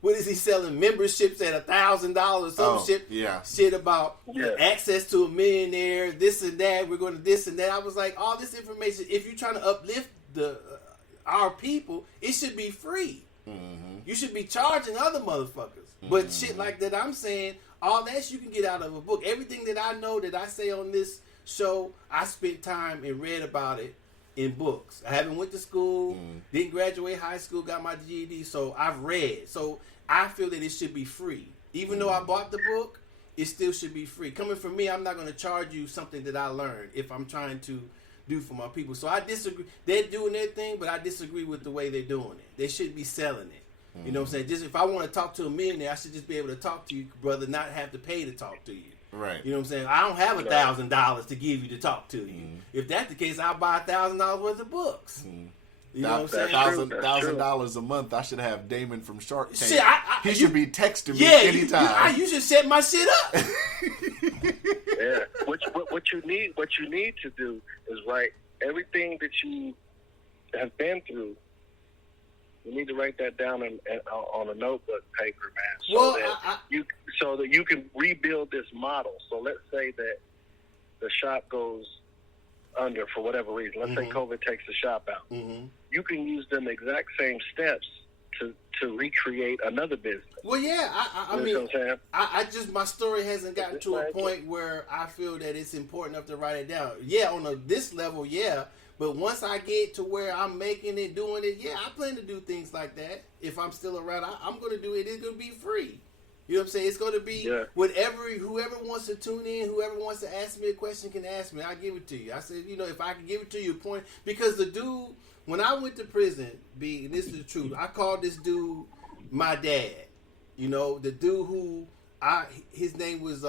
What is he selling? Memberships at $1,000. Shit about access to a millionaire. This and that. We're going to this and that. I was like, all this information. If you're trying to uplift our people, it should be free. Mm-hmm. You should be charging other motherfuckers. Mm-hmm. But shit like that, I'm saying all that you can get out of a book. Everything that I know that I say on this show, I spent time and read about it in books. I haven't went to school, didn't graduate high school, got my GED, so I've read. So I feel that it should be free. Even though I bought the book, it still should be free. Coming from me, I'm not going to charge you something that I learned if I'm trying to do for my people. So I disagree. They're doing their thing, but I disagree with the way they're doing it. They shouldn't be selling it. You know what I'm saying? Just if I want to talk to a millionaire, I should just be able to talk to you, brother, not have to pay to talk to you. Right. You know what I'm saying? I don't have $1,000 to give you to talk to you. If that's the case, I'll buy $1,000 worth of books. You know what I'm saying? $1,000 a month. I should have Damon from Shark Tank. Shit, he should be texting me anytime. You should set my shit up. Yeah. What you need to do is write everything that you have been through. You need to write that down on a notebook paper, man. So that you can rebuild this model. So let's say that the shop goes under for whatever reason. Let's say COVID takes the shop out. Mm-hmm. You can use them exact same steps to recreate another business. Well, yeah, I mean, what I'm saying? I just, my story hasn't gotten to a point where I feel that it's important enough to write it down. Yeah, on this level, yeah. But once I get to where I'm making it, doing it, yeah, I plan to do things like that. If I'm still around, I'm going to do it. It's going to be free. You know what I'm saying? It's going to be whoever wants to tune in, whoever wants to ask me a question can ask me. I'll give it to you. I said, if I can give it to you, because the dude, when I went to prison, and this is the truth, I called this dude my dad. The dude who his name was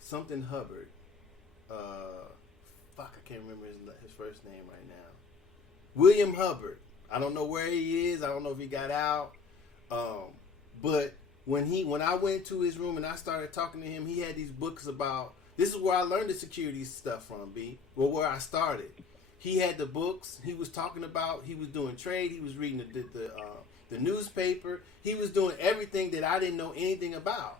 something Hubbard. I can't remember his first name right now. William Hubbard. I don't know where he is. I don't know if he got out. But when I went to his room and I started talking to him, he had these books about. This is where I learned the securities stuff from, B. Well, where I started. He had the books. He was talking about. He was doing trade. He was reading the newspaper. He was doing everything that I didn't know anything about.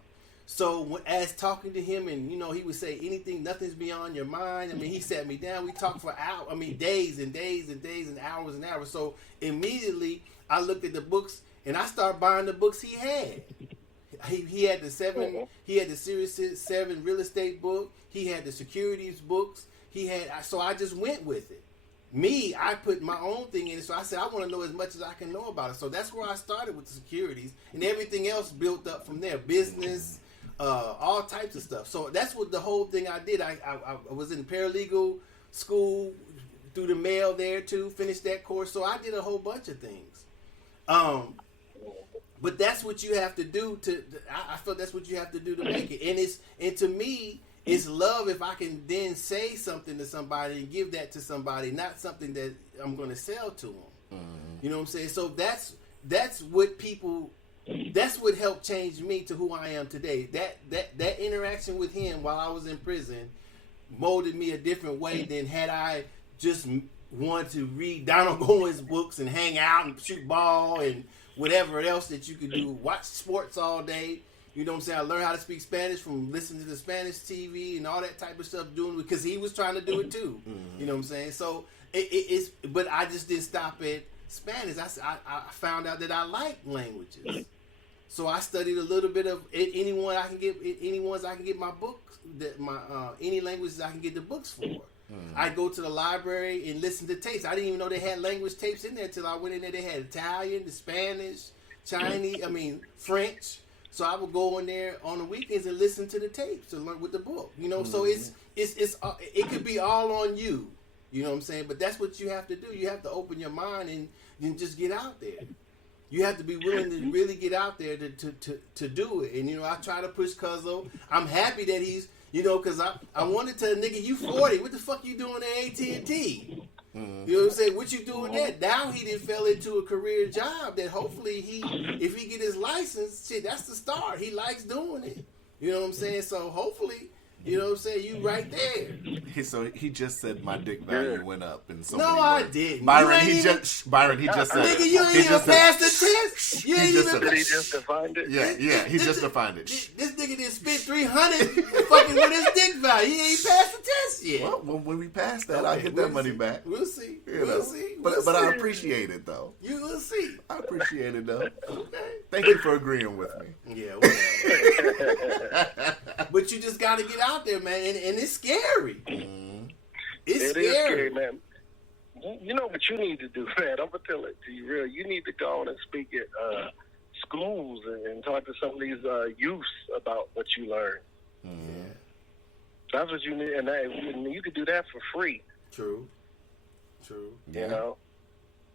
So as talking to him, and he would say anything, nothing's beyond your mind. I mean, he sat me down. We talked for hours. I mean, days and days and days and hours and hours. So immediately I looked at the books and I started buying the books he had. He had the Series 7 real estate book. He had the securities books. So I just went with it. I put my own thing in it. So I said, I want to know as much as I can know about it. So that's where I started with the securities, and everything else built up from there. Business, all types of stuff. So that's what the whole thing I did. I was in paralegal school, through the mail there too, finished that course. So I did a whole bunch of things. But that's what you have to do I feel that's what you have to do to make it. And to me, it's love if I can then say something to somebody and give that to somebody, not something that I'm going to sell to them. Mm-hmm. You know what I'm saying? So that's what helped change me to who I am today. That interaction with him while I was in prison molded me a different way than had I just wanted to read Donald Goins books and hang out and shoot ball and whatever else that you could do. Watch sports all day. You know what I'm saying? I learned how to speak Spanish from listening to the Spanish TV and all that type of stuff, doing it because he was trying to do it too. Mm-hmm. You know what I'm saying? So but I just didn't stop at Spanish. I found out that I like languages. So I studied a little bit of any ones I can get my books, any languages I can get the books for. I go to the library and listen to tapes. I didn't even know they had language tapes in there until I went in there. They had Italian, the Spanish, Chinese, French. So I would go in there on the weekends and listen to the tapes and learn with the book. So it could be all on you. You know what I'm saying? But that's what you have to do. You have to open your mind and just get out there. You have to be willing to really get out there to do it. And I try to push Cuzzo. I'm happy that he's. Because I wanted to nigga, you 40. What the fuck you doing at AT&T? Mm-hmm. You know what I'm saying? What you doing that? Now he done fell into a career job that hopefully if he get his license, shit, that's the start. He likes doing it. You know what I'm saying? So hopefully, you know what I'm saying, you right there. So he just said my dick value went up in so many words. I didn't. Byron, he just said nigga, you ain't even passed the test. You ain't even. Did he just defined it? Yeah, he just defined it. This nigga done spent $300 fucking with his dick value. He ain't passed the test yet. Well, when we pass that, I'll get that money back. We'll see. We'll see. But I appreciate it though. You will see. I appreciate it though. Okay. Thank you for agreeing with me. Yeah, whatever. But you just got to get out there, man, and it's scary. Mm-hmm. It's scary, man. You know what you need to do, man? I'm gonna tell it to you real. You need to go on and speak at schools and talk to some of these youths about what you learned. Mm-hmm. That's what you need, and you could do that for free. True. Yeah.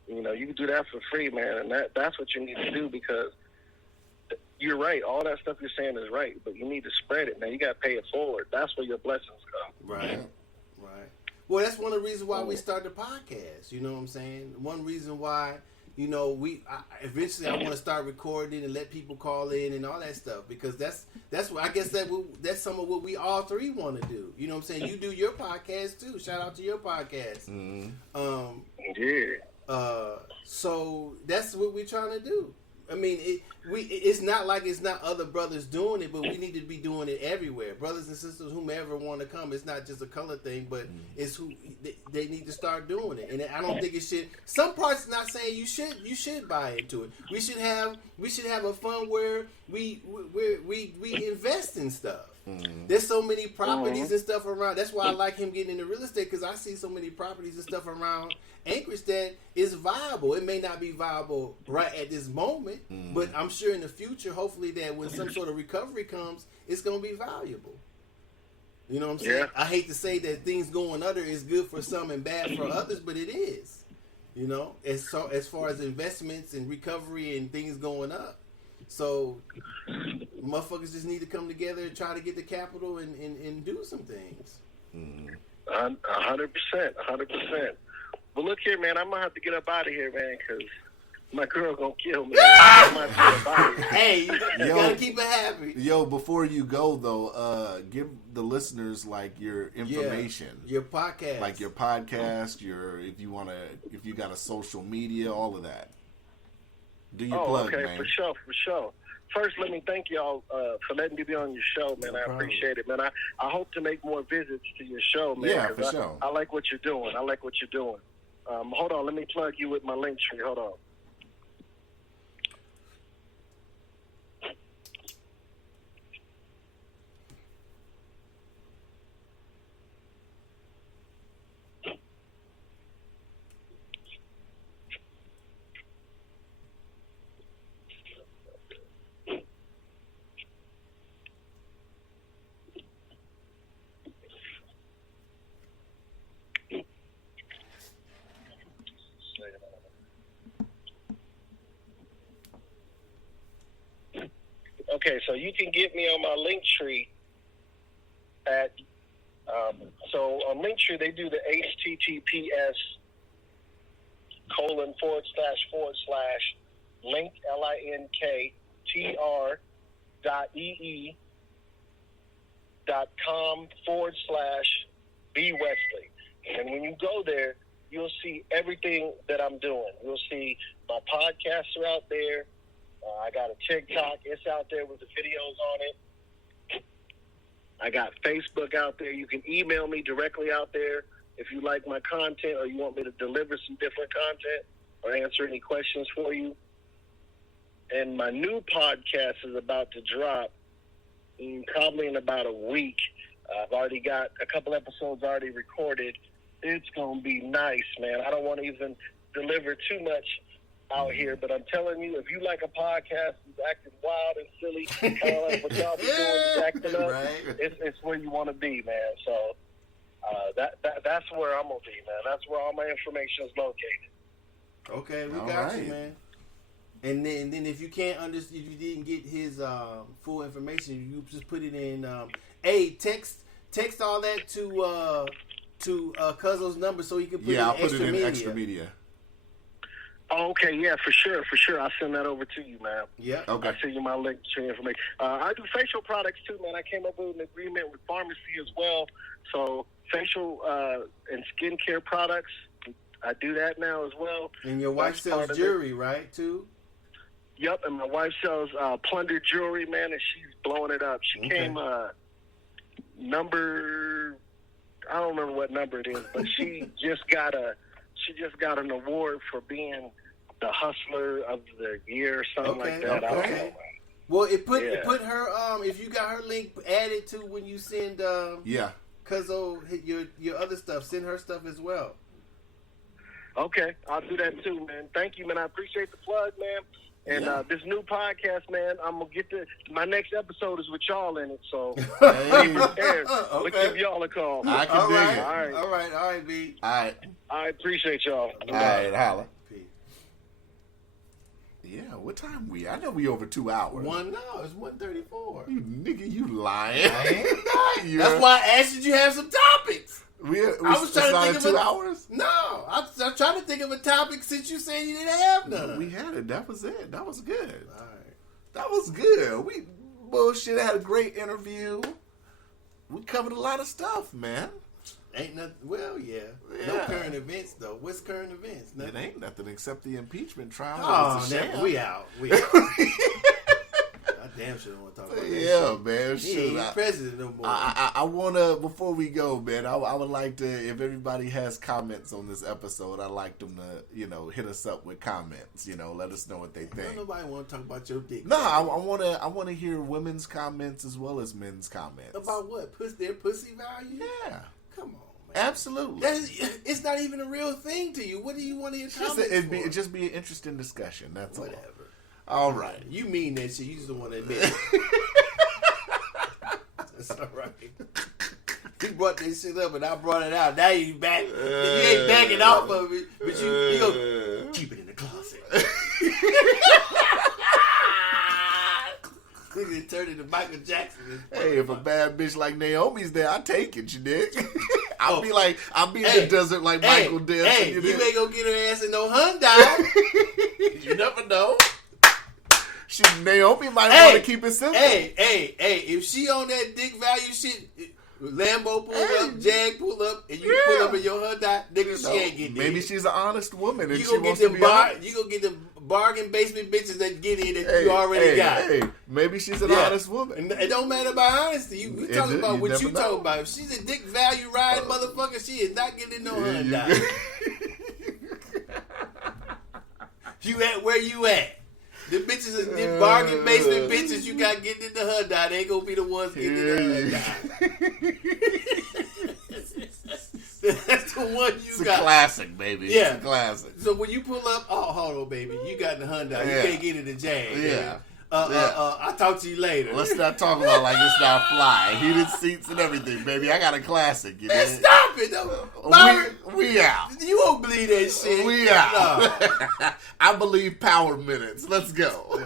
You can do that for free, man, and that's what you need to do because. You're right. All that stuff you're saying is right, but you need to spread it, man. You got to pay it forward. That's where your blessings come. Right. Well, that's one of the reasons why we started the podcast. You know what I'm saying? One reason why, you know, eventually I want to start recording and let people call in and all that stuff, because that's what I guess that's some of what we all three want to do. You know what I'm saying? You do your podcast too. Shout out to your podcast. So that's what we're trying to do. I mean, it's not like it's not other brothers doing it, but we need to be doing it everywhere. Brothers and sisters, whomever want to come, it's not just a color thing, but it's who they need to start doing it. And I don't think it should. Some parts not saying you should buy into it. We should have a fund where we invest in stuff. There's so many properties and stuff around. That's why I like him getting into real estate, because I see so many properties and stuff around Anchorage that is viable. It may not be viable right at this moment, but I'm sure in the future, hopefully, that when some sort of recovery comes, it's going to be valuable. You know what I'm saying? Yeah. I hate to say that things going under is good for some and bad for others, but it is. You know, as far as investments and recovery and things going up. So motherfuckers just need to come together and try to get the capital and do some things. 100%. But look here, man, I'm going to have to get up out of here, man, because my girl going to kill me. I'm going to have to get up out of here. Hey, you got to keep it happy. Yo, before you go, though, give the listeners, like, your information. Your podcast. Like your podcast, if you got a social media, all of that. Do your plug, okay, man. For sure. First, let me thank y'all for letting me be on your show, man. I appreciate it, man. I hope to make more visits to your show, man. Yeah, for sure. I like what you're doing. Hold on, let me plug you with my link tree. Hold on. Okay, so you can get me on my link tree at so on Linktree they do the https://link linktr.com/B-Wesley. And when you go there, you'll see everything that I'm doing. You'll see my podcasts are out there. I got a TikTok. It's out there with the videos on it. I got Facebook out there. You can email me directly out there if you like my content or you want me to deliver some different content or answer any questions for you. And my new podcast is about to drop probably in about a week. I've already got a couple episodes already recorded. It's going to be nice, man. I don't want to even deliver too much out here, but I'm telling you, if you like a podcast that's acting wild and silly, kind of like what y'all be doing, acting up, right. It's where you want to be, man. So that's where I'm gonna be, man. That's where all my information is located. Okay, we got you, man. And then if you can't understand, if you didn't get his full information, you just put it in. Text all that to Cuzzo's number so he can put it in extra media. Extra media. Oh, okay, yeah, for sure. I'll send that over to you, man. Yeah. Okay. I'll send you my link to information. I do facial products too, man. I came up with an agreement with pharmacy as well. So facial and skincare products, I do that now as well. And your wife sells jewelry, right, too? Yep, and my wife sells Plunder jewelry, man, and she's blowing it up. She came number, I don't remember what number it is, but she just got an award for being the hustler of the year or something like that. Okay. I don't know. Well, put her if you got her link, add it to when you send Cuzzo your other stuff. Send her stuff as well. Okay, I'll do that too, man. Thank you, man. I appreciate the plug, man. And this new podcast, man, I'm gonna get my next episode is with y'all in it, so be prepared. We'll give y'all a call. I can dig it. All right, B. All right. I appreciate y'all. All right, holla. Peace. Yeah, what time we? I know we over 2 hours. It's 1:34. You nigga, you lying. That's why I asked you to have some topics. I was trying to think of 2 hours. No, I'm trying to think of a topic since you said you didn't have none. We had it. That was it. That was good. All right. That was good. We bullshit. Had a great interview. We covered a lot of stuff, man. Ain't nothing. Well, yeah. No current events though. What's current events? Nothing. It ain't nothing except the impeachment trial. Oh, we out. We out. I damn sure don't want to talk about that. Yeah, man. He ain't president no more. I want to, before we go, man, I would like to, if everybody has comments on this episode, I'd like them to, hit us up with comments, let us know what they think. Don't nobody want to talk about your dick. No, I want to hear women's comments as well as men's comments. About what? Their pussy value? Yeah. Come on, man. Absolutely. It's not even a real thing to you. What do you want to hear comments for? It'd just be an interesting discussion. That's whatever. All right. You mean that shit. You just don't want to admit it. That's all right. He brought this shit up and I brought it out. Now you back. You ain't backing off of it, but you go keep it in the closet. Look at it turn into Michael Jackson. Hey, if a bad bitch like Naomi's there, I take it, you dig? I'll be in the desert like Michael did. Hey, you ain't gonna get her ass in no Hyundai. You never know. Naomi might want to keep it simple. Hey, if she on that dick value shit, Lambo pull up, Jag pull up, and you pull up in your Hyundai, nigga, she ain't getting Maybe she's an honest woman and you she wants to be honest. You gonna get the bargain basement bitches that get in that you already got. Hey, maybe she's an honest woman. And it don't matter about honesty. We talking about what you talking about. If she's a dick value riding motherfucker, she is not getting in no Hyundai. You at where you at? The bitches is the bargain basement bitches you got getting in the Hyundai. They ain't gonna be the ones getting in the Hyundai. That's the one you got. It's a classic, baby. Yeah. It's a classic. So when you pull up, hold on, baby. You got the Hyundai. You can't get in the Jag. Yeah. I'll talk to you later. Let's not talk about like it's not fly. Heated seats and everything, baby. I got a classic. You know? Stop it, though. We out. You won't believe that shit. We out. No. I believe power minutes. Let's go.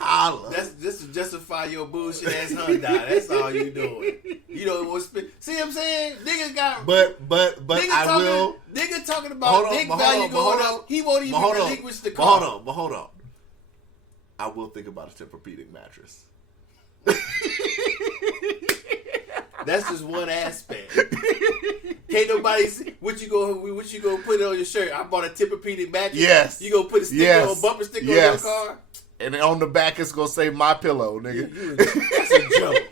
Holla. That's to justify your bullshit ass Hyundai. That's all you doing. You don't want to spend. See what I'm saying? Nigga got. But I will. Nigga talking about dick value going up. He won't even relinquish the car. Hold on. I will think about a Tempur-Pedic mattress. That's just one aspect. Can't nobody see what you go put on your shirt. I bought a Tempur-Pedic mattress. Yes. You gonna put a sticker on bumper sticker on your car? And on the back it's gonna say My Pillow, nigga. That's a joke.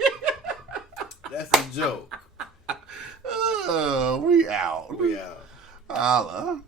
That's a joke. We out. We out. Holla.